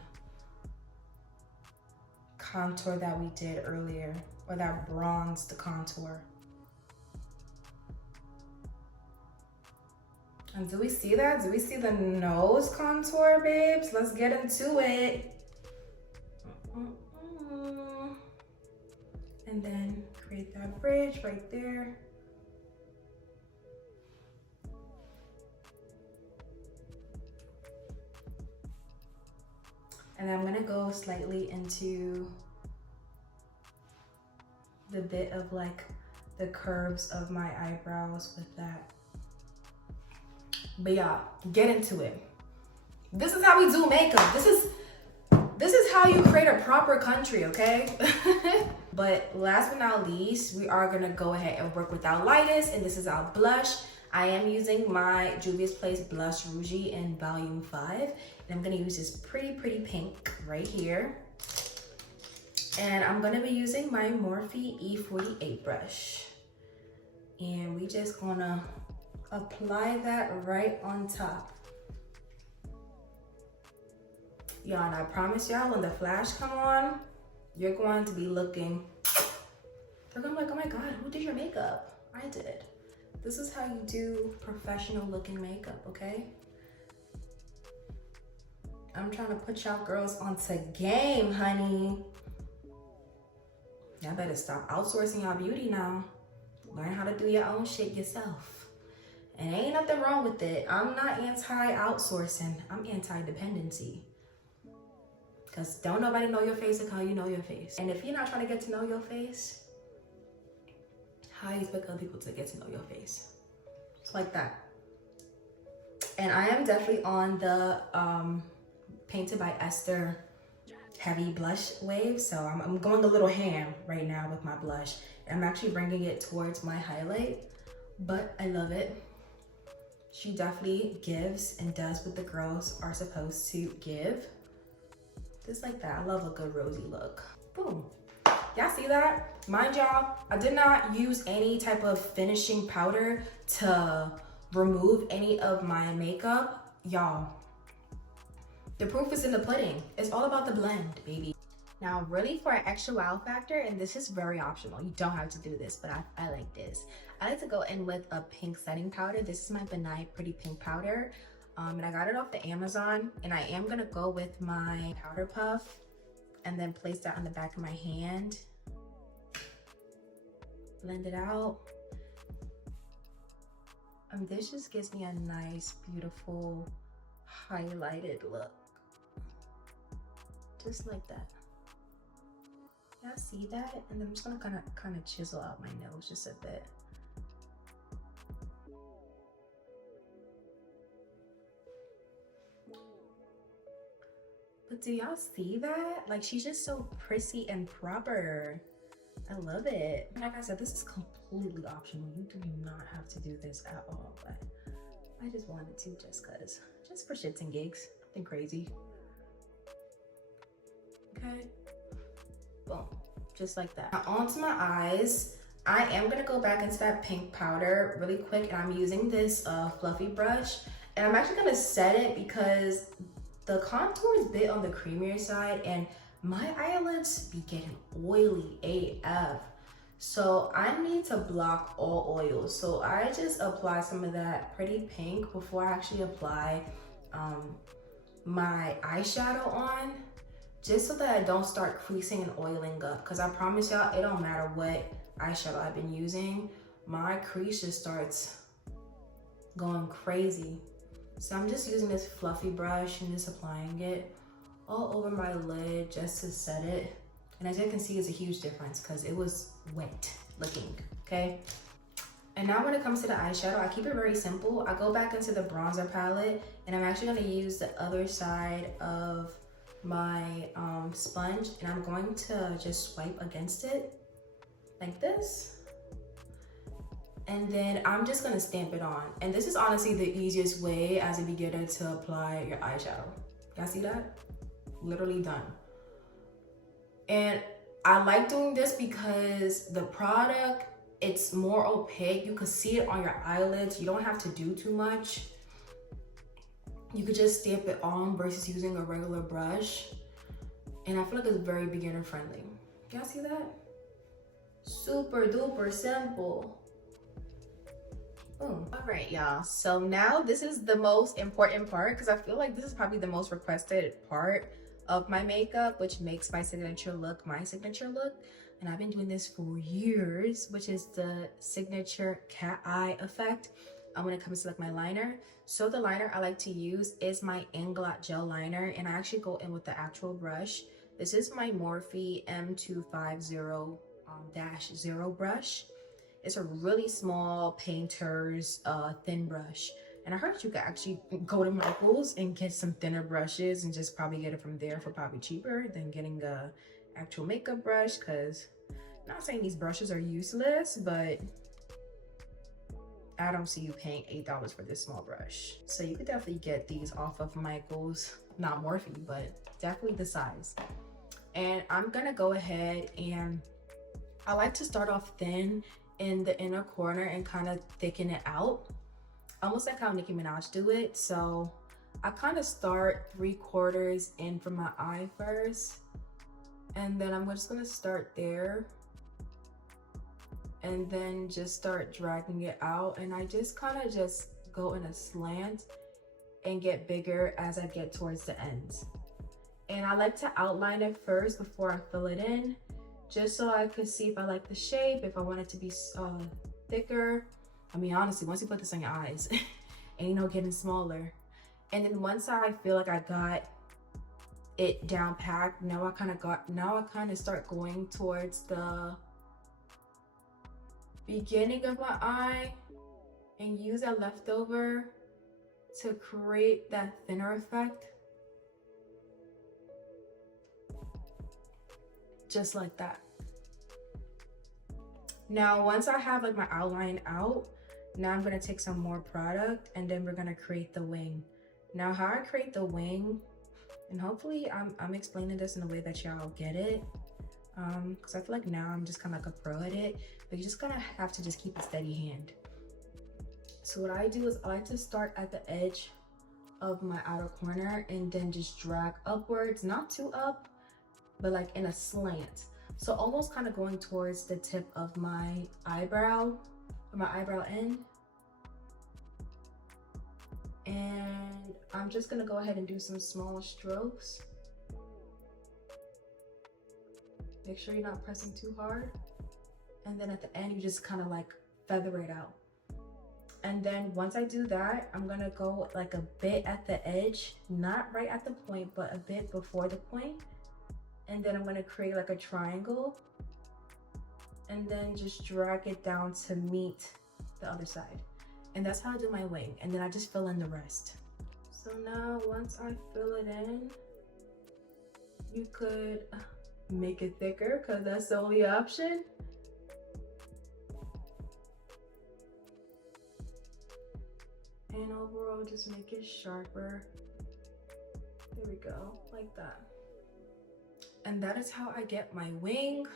contour that we did earlier, or that bronzed contour. And do we see that? Do we see the nose contour, babes? Let's get into it. And then create that bridge right there. And I'm gonna go slightly into the bit of like the curves of my eyebrows with that. But yeah, get into it. This is how we do makeup. This is how you create a proper country, okay? But last but not least, we are gonna go ahead and work with our lightest, and this is our blush. I am using my Juvia's Place Blush Rougie in Volume 5. And I'm gonna use this pretty pink right here. And I'm gonna be using my Morphe E48 brush. And we just gonna apply that right on top. Y'all, and I promise y'all, when the flash come on, you're going to be looking, they're gonna be like, oh my God, who did your makeup? I did. This is how you do professional looking makeup, okay? I'm trying to put y'all girls onto game, honey. Y'all better stop outsourcing y'all beauty now. Learn how to do your own shit yourself. And ain't nothing wrong with it. I'm not anti-outsourcing. I'm anti-dependency. Because don't nobody know your face like how you know your face. And if you're not trying to get to know your face, how you expect other people to get to know your face? It's like that. And I am definitely on the Painted by Esther heavy blush wave. So I'm going a little ham right now with my blush. I'm actually bringing it towards my highlight, but I love it. She definitely gives and does what the girls are supposed to give. Just like that. I love a good rosy look. Boom. Y'all see that? Mind y'all, I did not use any type of finishing powder to remove any of my makeup. Y'all, the proof is in the pudding. It's all about the blend, baby. Now, really for an extra wow factor, and this is very optional. You don't have to do this, but I like this. I like to go in with a pink setting powder. This is my Benign Pretty Pink Powder. And I got it off the Amazon. And I am gonna go with my powder puff and then place that on the back of my hand. Blend it out. And this just gives me a nice, beautiful, highlighted look. Just like that. Y'all see that? And then I'm just gonna kind of chisel out my nose just a bit. But do y'all see that? Like, she's just so prissy and proper. I love it. Like I said, this is completely optional. You do not have to do this at all, but I just wanted to just for shits and gigs. Nothing crazy. Okay. Boom. Just like that. Now onto my eyes. I am gonna go back into that pink powder really quick, and I'm using this fluffy brush. And I'm actually gonna set it because the contour is a bit on the creamier side, and my eyelids be getting oily AF. So I need to block all oils. So I just apply some of that pretty pink before I actually apply my eyeshadow on, just so that I don't start creasing and oiling up. Because I promise y'all, it don't matter what eyeshadow I've been using, my crease just starts going crazy. So I'm just using this fluffy brush and just applying it all over my lid just to set it. And as you can see, it's a huge difference because it was wet looking, okay? And now when it comes to the eyeshadow, I keep it very simple. I go back into the bronzer palette, and I'm actually gonna use the other side of my sponge, and I'm going to just swipe against it like this. And then I'm just gonna stamp it on. And this is honestly the easiest way as a beginner to apply your eyeshadow. Y'all see that? Literally done. And I like doing this because the product, it's more opaque. You can see it on your eyelids. You don't have to do too much. You could just stamp it on versus using a regular brush. And I feel like it's very beginner friendly. Y'all see that? Super duper simple. Boom. All right, y'all. So now this is the most important part, because I feel like this is probably the most requested part of my makeup, which makes my signature look my signature look. And I've been doing this for years, which is the signature cat eye effect when it comes to like my liner. So the liner I like to use is my Inglot gel liner, and I actually go in with the actual brush. This is my Morphe M250-0 brush. It's a really small painter's thin brush. And I heard you could actually go to Michael's and get some thinner brushes and just probably get it from there for probably cheaper than getting a actual makeup brush. Cause I'm not saying these brushes are useless, but I don't see you paying $8 for this small brush. So you could definitely get these off of Michael's, not Morphe, but definitely the size. And I'm gonna go ahead and I like to start off thin in the inner corner and kind of thicken it out, almost like how Nicki Minaj do it. So I kind of start 3/4 in from my eye first, And then I'm just gonna start there and then just start dragging it out. And I just kind of just go in a slant and get bigger as I get towards the ends. And I like to outline it first before I fill it in, just so I could see if I like the shape, if I want it to be thicker. I mean, honestly, once you put this on your eyes, ain't no getting smaller. And then once I feel like I got it down packed, now I kind of start going towards the beginning of my eye and use that leftover to create that thinner effect. Just like that. Now, once I have like my outline out, now I'm gonna take some more product and then we're gonna create the wing. Now, how I create the wing, and hopefully I'm explaining this in a way that y'all get it, because I feel like now I'm just kind of like a pro at it, but you just gonna have to just keep a steady hand. So what I do is I like to start at the edge of my outer corner and then just drag upwards, not too up, but like in a slant. So almost kind of going towards the tip of my eyebrow, or my eyebrow end. And I'm just gonna go ahead and do some small strokes. Make sure you're not pressing too hard. And then at the end, you just kind of like feather it out. And then once I do that, I'm gonna go like a bit at the edge, not right at the point, but a bit before the point. And then I'm gonna create like a triangle and then just drag it down to meet the other side. And that's how I do my wing. And then I just fill in the rest. So now once I fill it in, you could make it thicker because that's the only option. And overall, just make it sharper. There we go, like that. And that is how I get my wing.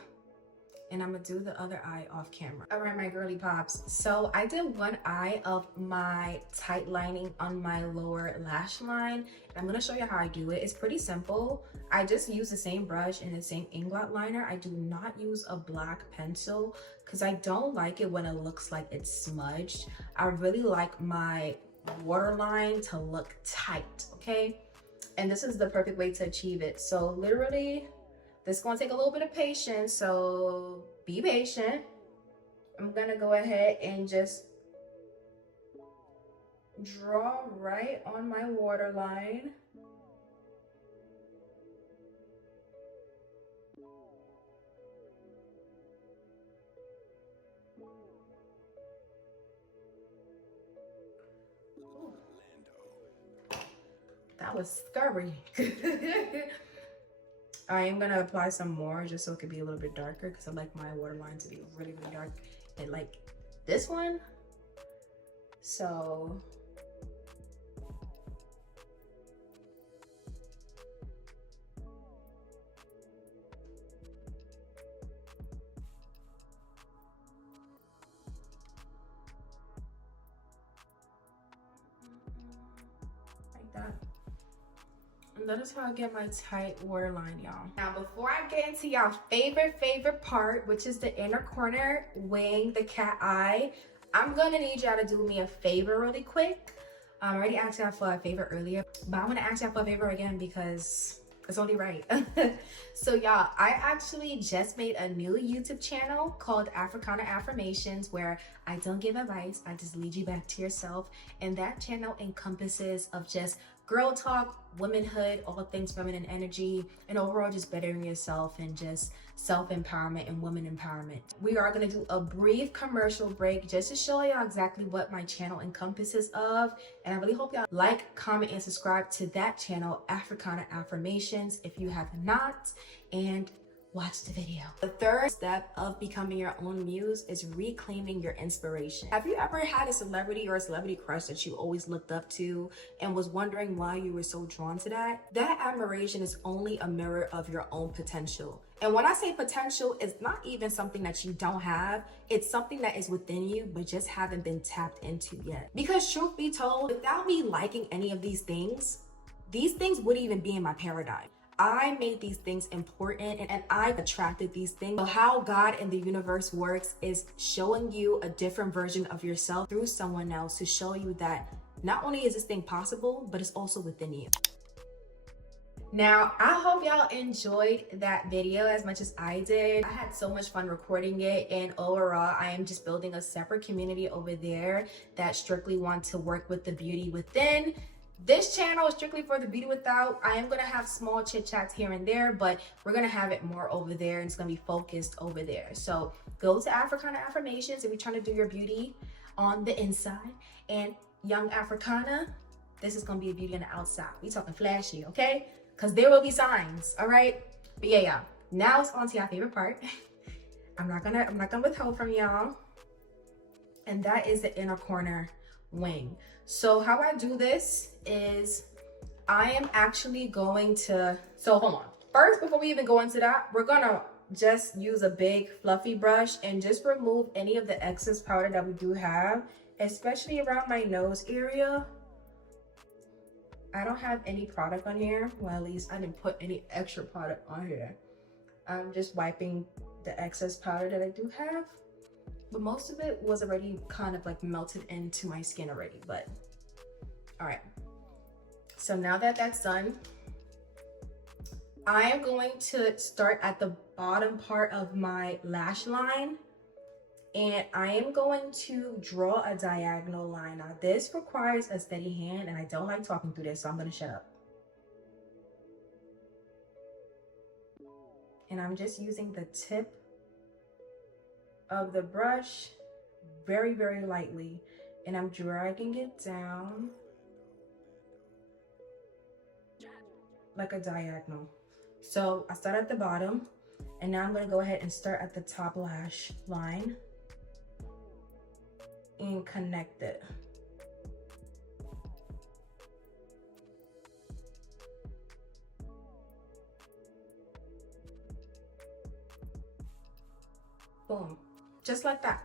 And I'm gonna do the other eye off camera. All right, my girly pops. So I did one eye of my tight lining on my lower lash line. And I'm gonna show you how I do it. It's pretty simple. I just use the same brush and the same inglot liner. I do not use a black pencil because I don't like it when it looks like it's smudged. I really like my waterline to look tight, okay? And this is the perfect way to achieve it. So literally, this is gonna take a little bit of patience, so be patient. I'm gonna go ahead and just draw right on my waterline. That was scary. I am gonna apply some more just so it could be a little bit darker because I like my waterline to be really, really dark and like this one. So like that. And that is how I get my tight waterline, y'all. Now, before I get into y'all favorite part, which is the inner corner wing, the cat eye, I'm gonna need y'all to do me a favor really quick. I already asked y'all for a favor earlier, but I'm gonna ask y'all for a favor again because it's only right. So y'all, I actually just made a new YouTube channel called Africana Affirmations where I don't give advice, I just lead you back to yourself. And that channel encompasses of just girl talk, womanhood, all things feminine energy, and overall just bettering yourself and just self-empowerment and woman empowerment. We are going to do a brief commercial break just to show y'all exactly what my channel encompasses of. And I really hope y'all like, comment, and subscribe to that channel, Africana Affirmations, if you have not. And watch the video. The third step of becoming your own muse is reclaiming your inspiration. Have you ever had a celebrity or a celebrity crush that you always looked up to and was wondering why you were so drawn to that? That admiration is only a mirror of your own potential. And when I say potential, it's not even something that you don't have. It's something that is within you, but just haven't been tapped into yet. Because truth be told, without me liking any of these things wouldn't even be in my paradigm. I made these things important and I attracted these things. So how God and the universe works is showing you a different version of yourself through someone else to show you that not only is this thing possible, but it's also within you. Now, I hope y'all enjoyed that video as much as I did. I had so much fun recording it, and overall, I am just building a separate community over there that strictly want to work with the beauty within. This channel is strictly for the beauty without. I am gonna have small chit chats here and there, but we're gonna have it more over there and it's gonna be focused over there. So go to Africana Affirmations if you're trying to do your beauty on the inside. And Young Africana, this is gonna be a beauty on the outside. We talking flashy, okay? Because there will be signs, all right? But yeah. Now it's on to your favorite part. I'm not gonna withhold from y'all. And that is the inner corner wing. So how I do this is I am actually going to, so hold on. First, before we even go into that, we're gonna just use a big fluffy brush and just remove any of the excess powder that we do have, especially around my nose area. I don't have any product on here. Well, at least I didn't put any extra product on here. I'm just wiping the excess powder that I do have. But most of it was already kind of like melted into my skin already, but all right. So now that that's done, I am going to start at the bottom part of my lash line, and I am going to draw a diagonal line. Now this requires a steady hand, and I don't like talking through this, so I'm gonna shut up. And I'm just using the tip of the brush very, very lightly, and I'm dragging it down like a diagonal. So I start at the bottom, and now I'm going to go ahead and start at the top lash line and connect it. Boom. Just like that.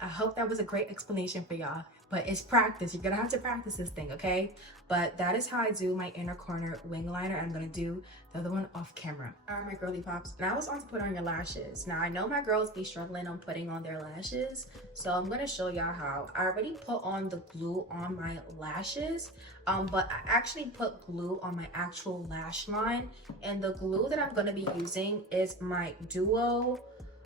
I hope that was a great explanation for y'all, but it's practice. You're gonna have to practice this thing, okay? But that is how I do my inner corner wing liner. I'm gonna do the other one off camera. All right, my girly pops. Now it's on to put on your lashes. Now I know my girls be struggling on putting on their lashes, so I'm gonna show y'all how. I already put on the glue on my lashes, but I actually put glue on my actual lash line, and the glue that I'm gonna be using is my Duo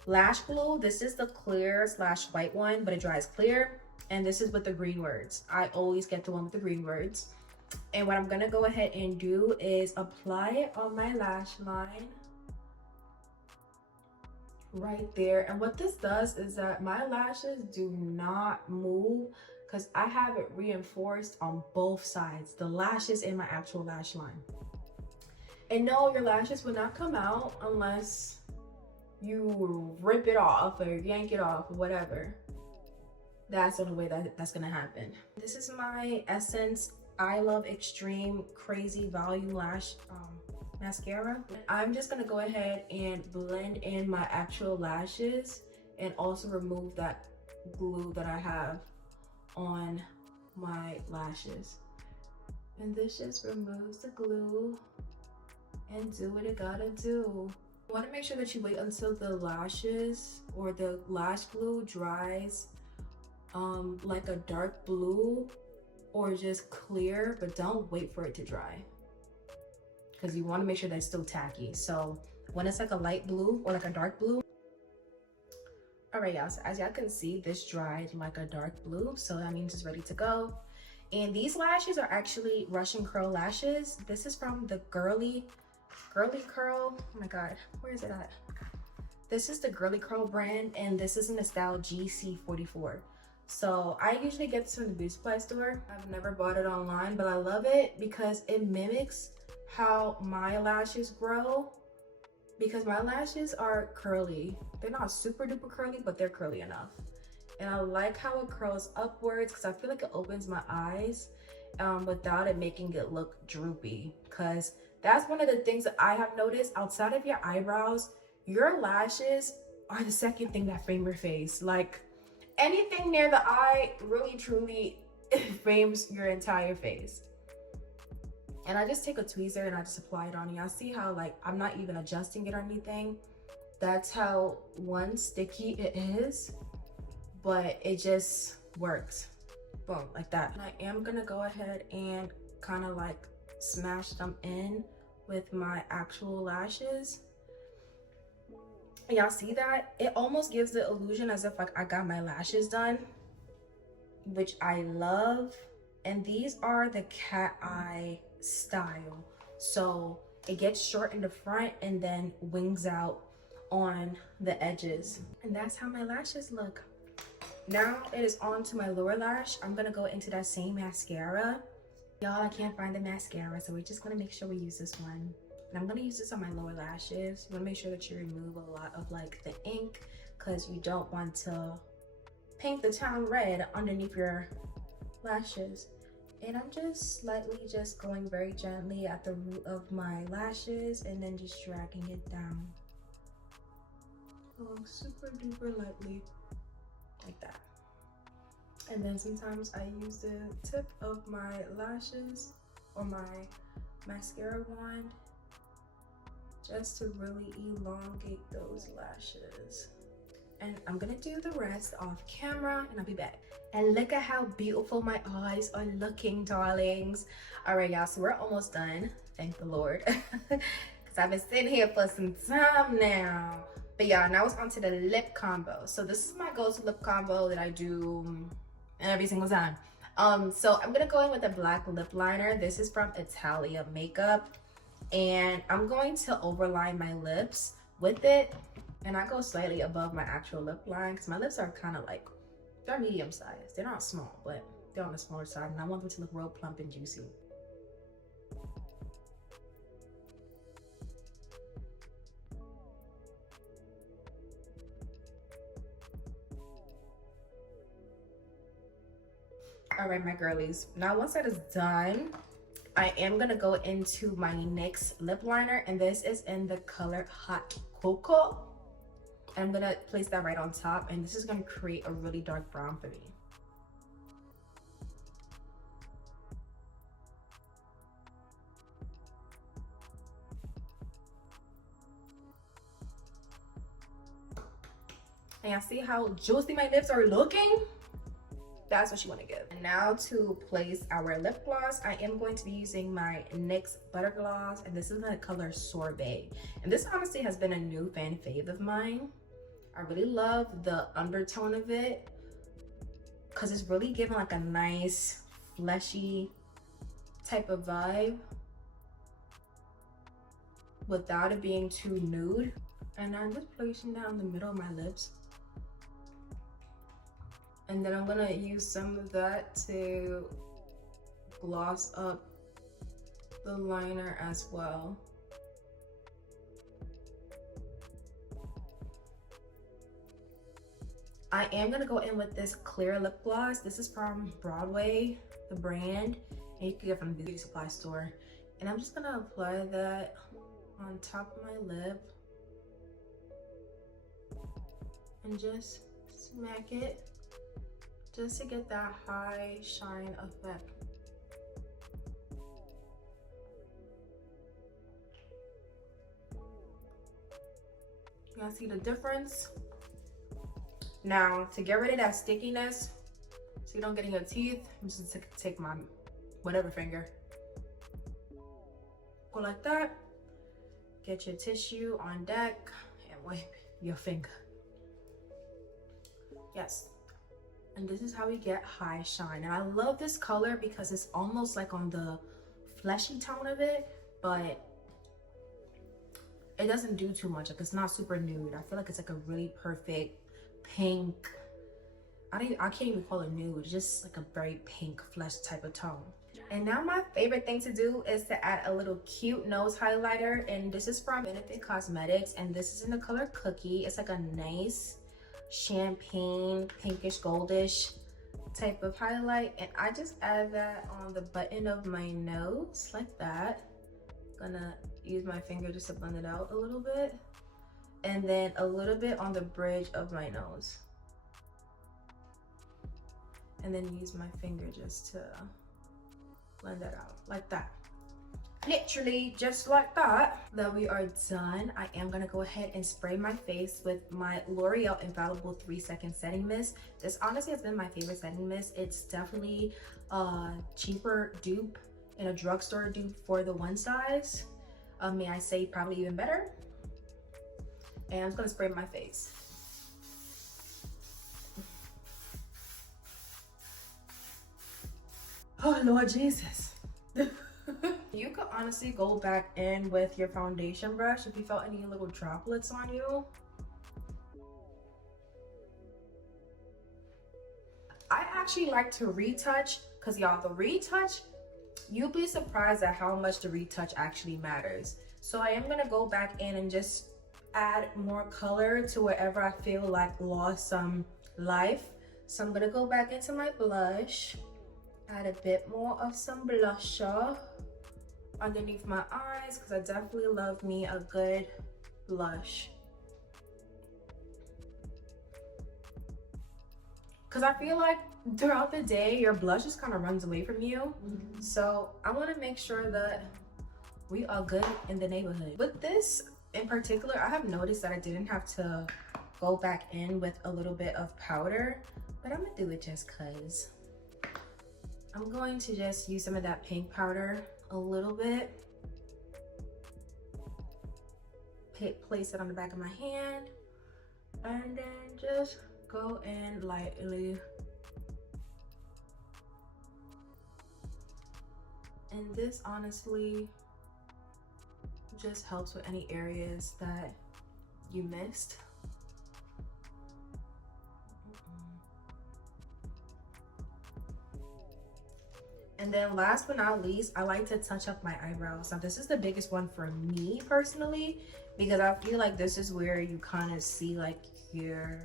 lash glue. This is the clear / white one, but it dries clear, and this is with the green words. I always get the one with the green words. And what I'm gonna go ahead and do is apply it on my lash line right there. And what this does is that my lashes do not move because I have it reinforced on both sides, the lashes and my actual lash line. And no, your lashes will not come out unless you rip it off or yank it off or whatever. That's the only way that's gonna happen. This is my Essence I Love Extreme Crazy Volume Lash mascara. I'm just gonna go ahead and blend in my actual lashes and also remove that glue that I have on my lashes. And this just removes the glue and do what it gotta do. You want to make sure that you wait until the lashes or the lash glue dries like a dark blue or just clear, but don't wait for it to dry because you want to make sure that it's still tacky. So when it's like a light blue or like a dark blue. All right, y'all, so as y'all can see, this dried like a dark blue, so that means it's ready to go. And these lashes are actually Russian curl lashes. This is from the Girly Curl. Oh my god, where is it at? This is the Girly Curl brand, and this is in the style GC44. So I usually get this from the beauty supply store. I've never bought it online, but I love it because it mimics how my lashes grow, because my lashes are curly. They're not super duper curly, but they're curly enough. And I like how it curls upwards because I feel like it opens my eyes without it making it look droopy, because that's one of the things that I have noticed. Outside of your eyebrows, your lashes are the second thing that frame your face. Like anything near the eye really truly frames your entire face. And I just take a tweezer and I just apply it on. Y'all see how like I'm not even adjusting it or anything. That's how one sticky it is, but it just works. Boom, like that. And I am gonna go ahead and kind of like smash them in with my actual lashes. Y'all see that? It almost gives the illusion as if like I got my lashes done, which I love. And these are the cat eye style. So it gets short in the front and then wings out on the edges. And that's how my lashes look. Now it is on to my lower lash. I'm gonna go into that same mascara. Y'all, I can't find the mascara, so we're just gonna make sure we use this one. And I'm gonna use this on my lower lashes. You wanna make sure that you remove a lot of like the ink, because you don't want to paint the town red underneath your lashes. And I'm just slightly just going very gently at the root of my lashes and then just dragging it down. Going super duper lightly, like that. And then sometimes I use the tip of my lashes or my mascara wand just to really elongate those lashes. And I'm gonna do the rest off camera and I'll be back. And look at how beautiful my eyes are looking, darlings. All right, y'all, so we're almost done. Thank the Lord. Because I've been sitting here for some time now. But yeah, now it's on to the lip combo. So this is my go-to lip combo that I do every single time. So I'm gonna go in with a black lip liner. This is from Italia Makeup. And I'm going to overline my lips with it. And I go slightly above my actual lip line because my lips are kind of like, they're medium sized. They're not small, but they're on the smaller side. And I want them to look real plump and juicy. All right, my girlies. Now, once that is done, I am gonna go into my NYX lip liner, and this is in the color Hot Cocoa. I'm gonna place that right on top, and this is gonna create a really dark brown for me. And y'all see how juicy my lips are looking? That's what you want to give. And now to place our lip gloss, I am going to be using my NYX Butter Gloss, and this is in the color Sorbet. And this honestly has been a new fan fave of mine. I really love the undertone of it because it's really giving like a nice fleshy type of vibe without it being too nude. And I'm just placing that in the middle of my lips. And then I'm gonna use some of that to gloss up the liner as well. I am gonna go in with this clear lip gloss. This is from Broadway, the brand, and you can get it from the beauty supply store. And I'm just gonna apply that on top of my lip and just smack it just to get that high shine effect. You guys see the difference? Now, to get rid of that stickiness, so you don't get in your teeth, I'm just gonna take my whatever finger. Go like that. Get your tissue on deck and wipe your finger. Yes. And this is how we get high shine. And I love this color because it's almost like on the fleshy tone of it, but it doesn't do too much. Like, it's not super nude. I feel like it's like a really perfect pink. I can't even call it nude. It's just like a very pink flesh type of tone. And now my favorite thing to do is to add a little cute nose highlighter, and this is from Benefit Cosmetics, and this is in the color Cookie. It's like a nice champagne pinkish goldish type of highlight, and I just add that on the button of my nose like that. Gonna use my finger just to blend it out a little bit, and then a little bit on the bridge of my nose, and then use my finger just to blend that out like that. literally just like that we are done. I am gonna go ahead and spray my face with my L'Oreal Infallible 3-second setting mist. This honestly has been my favorite setting mist. It's definitely a cheaper dupe in a drugstore dupe for the one size. May I say probably even better. And I'm just gonna spray my face. Oh Lord Jesus. You could honestly go back in with your foundation brush if you felt any little droplets on you. I actually like to retouch, because y'all, the retouch, you'll be surprised at how much the retouch actually matters. So I am gonna go back in and just add more color to wherever I feel like lost some life. So I'm gonna go back into my blush, add a bit more of some blusher underneath my eyes, because I definitely love me a good blush. Because I feel like throughout the day, your blush just kind of runs away from you. So I want to make sure that we are good in the neighborhood. With this in particular, I have noticed that I didn't have to go back in with a little bit of powder, but I'm gonna do it just cause. I'm going to just use some of that pink powder a little bit. Place it on the back of my hand, and then just go in lightly. And this honestly just helps with any areas that you missed. And then last but not least, I like to touch up my eyebrows. Now this is the biggest one for me personally, because I feel like this is where you kind of see like your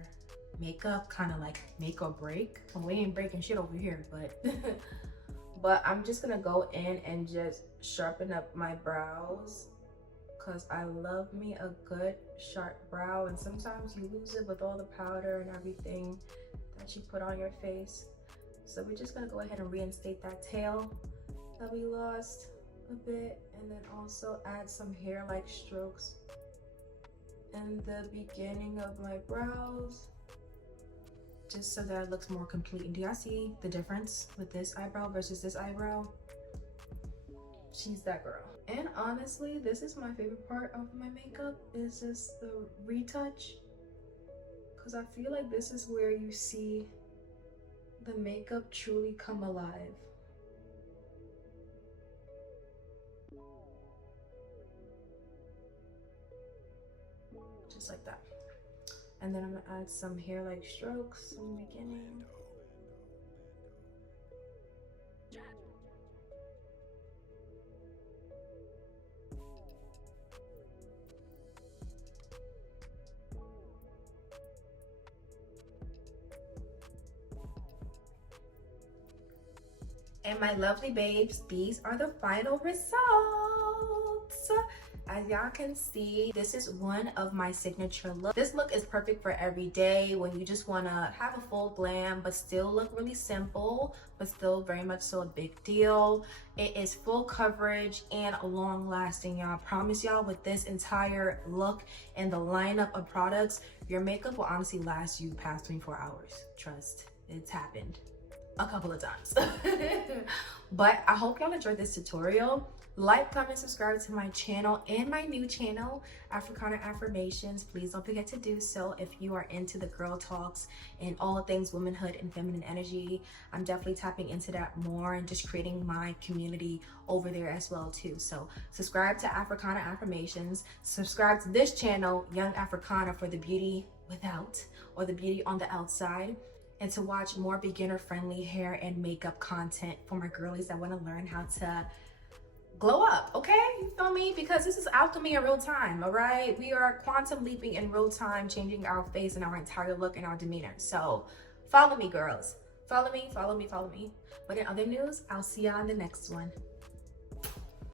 makeup kind of like make or break. Well, we ain't breaking shit over here, but but I'm just gonna go in and just sharpen up my brows, because I love me a good sharp brow, and sometimes you lose it with all the powder and everything that you put on your face. So we're just gonna go ahead and reinstate that tail that we lost a bit, and then also add some hair-like strokes in the beginning of my brows, just so that it looks more complete. And do y'all see the difference with this eyebrow versus this eyebrow? She's that girl. And honestly, this is my favorite part of my makeup, is just the retouch, because I feel like this is where you see the makeup truly come alive. Just like that. And then I'm gonna add some hair-like strokes in the beginning. And my lovely babes, these are the final results. As y'all can see, this is one of my signature looks. This look is perfect for every day when you just want to have a full glam but still look really simple, but still very much so a big deal. It is full coverage and long lasting, y'all. I promise y'all, with this entire look and the lineup of products, your makeup will honestly last you past 24 hours. Trust, it's happened a couple of times. But I hope y'all enjoyed this tutorial. Like, comment, subscribe to my channel and my new channel, Africana Affirmations. Please don't forget to do so if you are into the girl talks and all things womanhood and feminine energy. I'm definitely tapping into that more and just creating my community over there as well too. So subscribe to Africana Affirmations. Subscribe to this channel, Young Africana, for the beauty without or the beauty on the outside, and to watch more beginner friendly hair and makeup content for my girlies that want to learn how to glow up. Okay, you feel me? Because this is alchemy in real time. All right, we are quantum leaping in real time, changing our face and our entire look and our demeanor. So follow me, girls. Follow me, follow me, follow me. But in other news, I'll see y'all in the next one.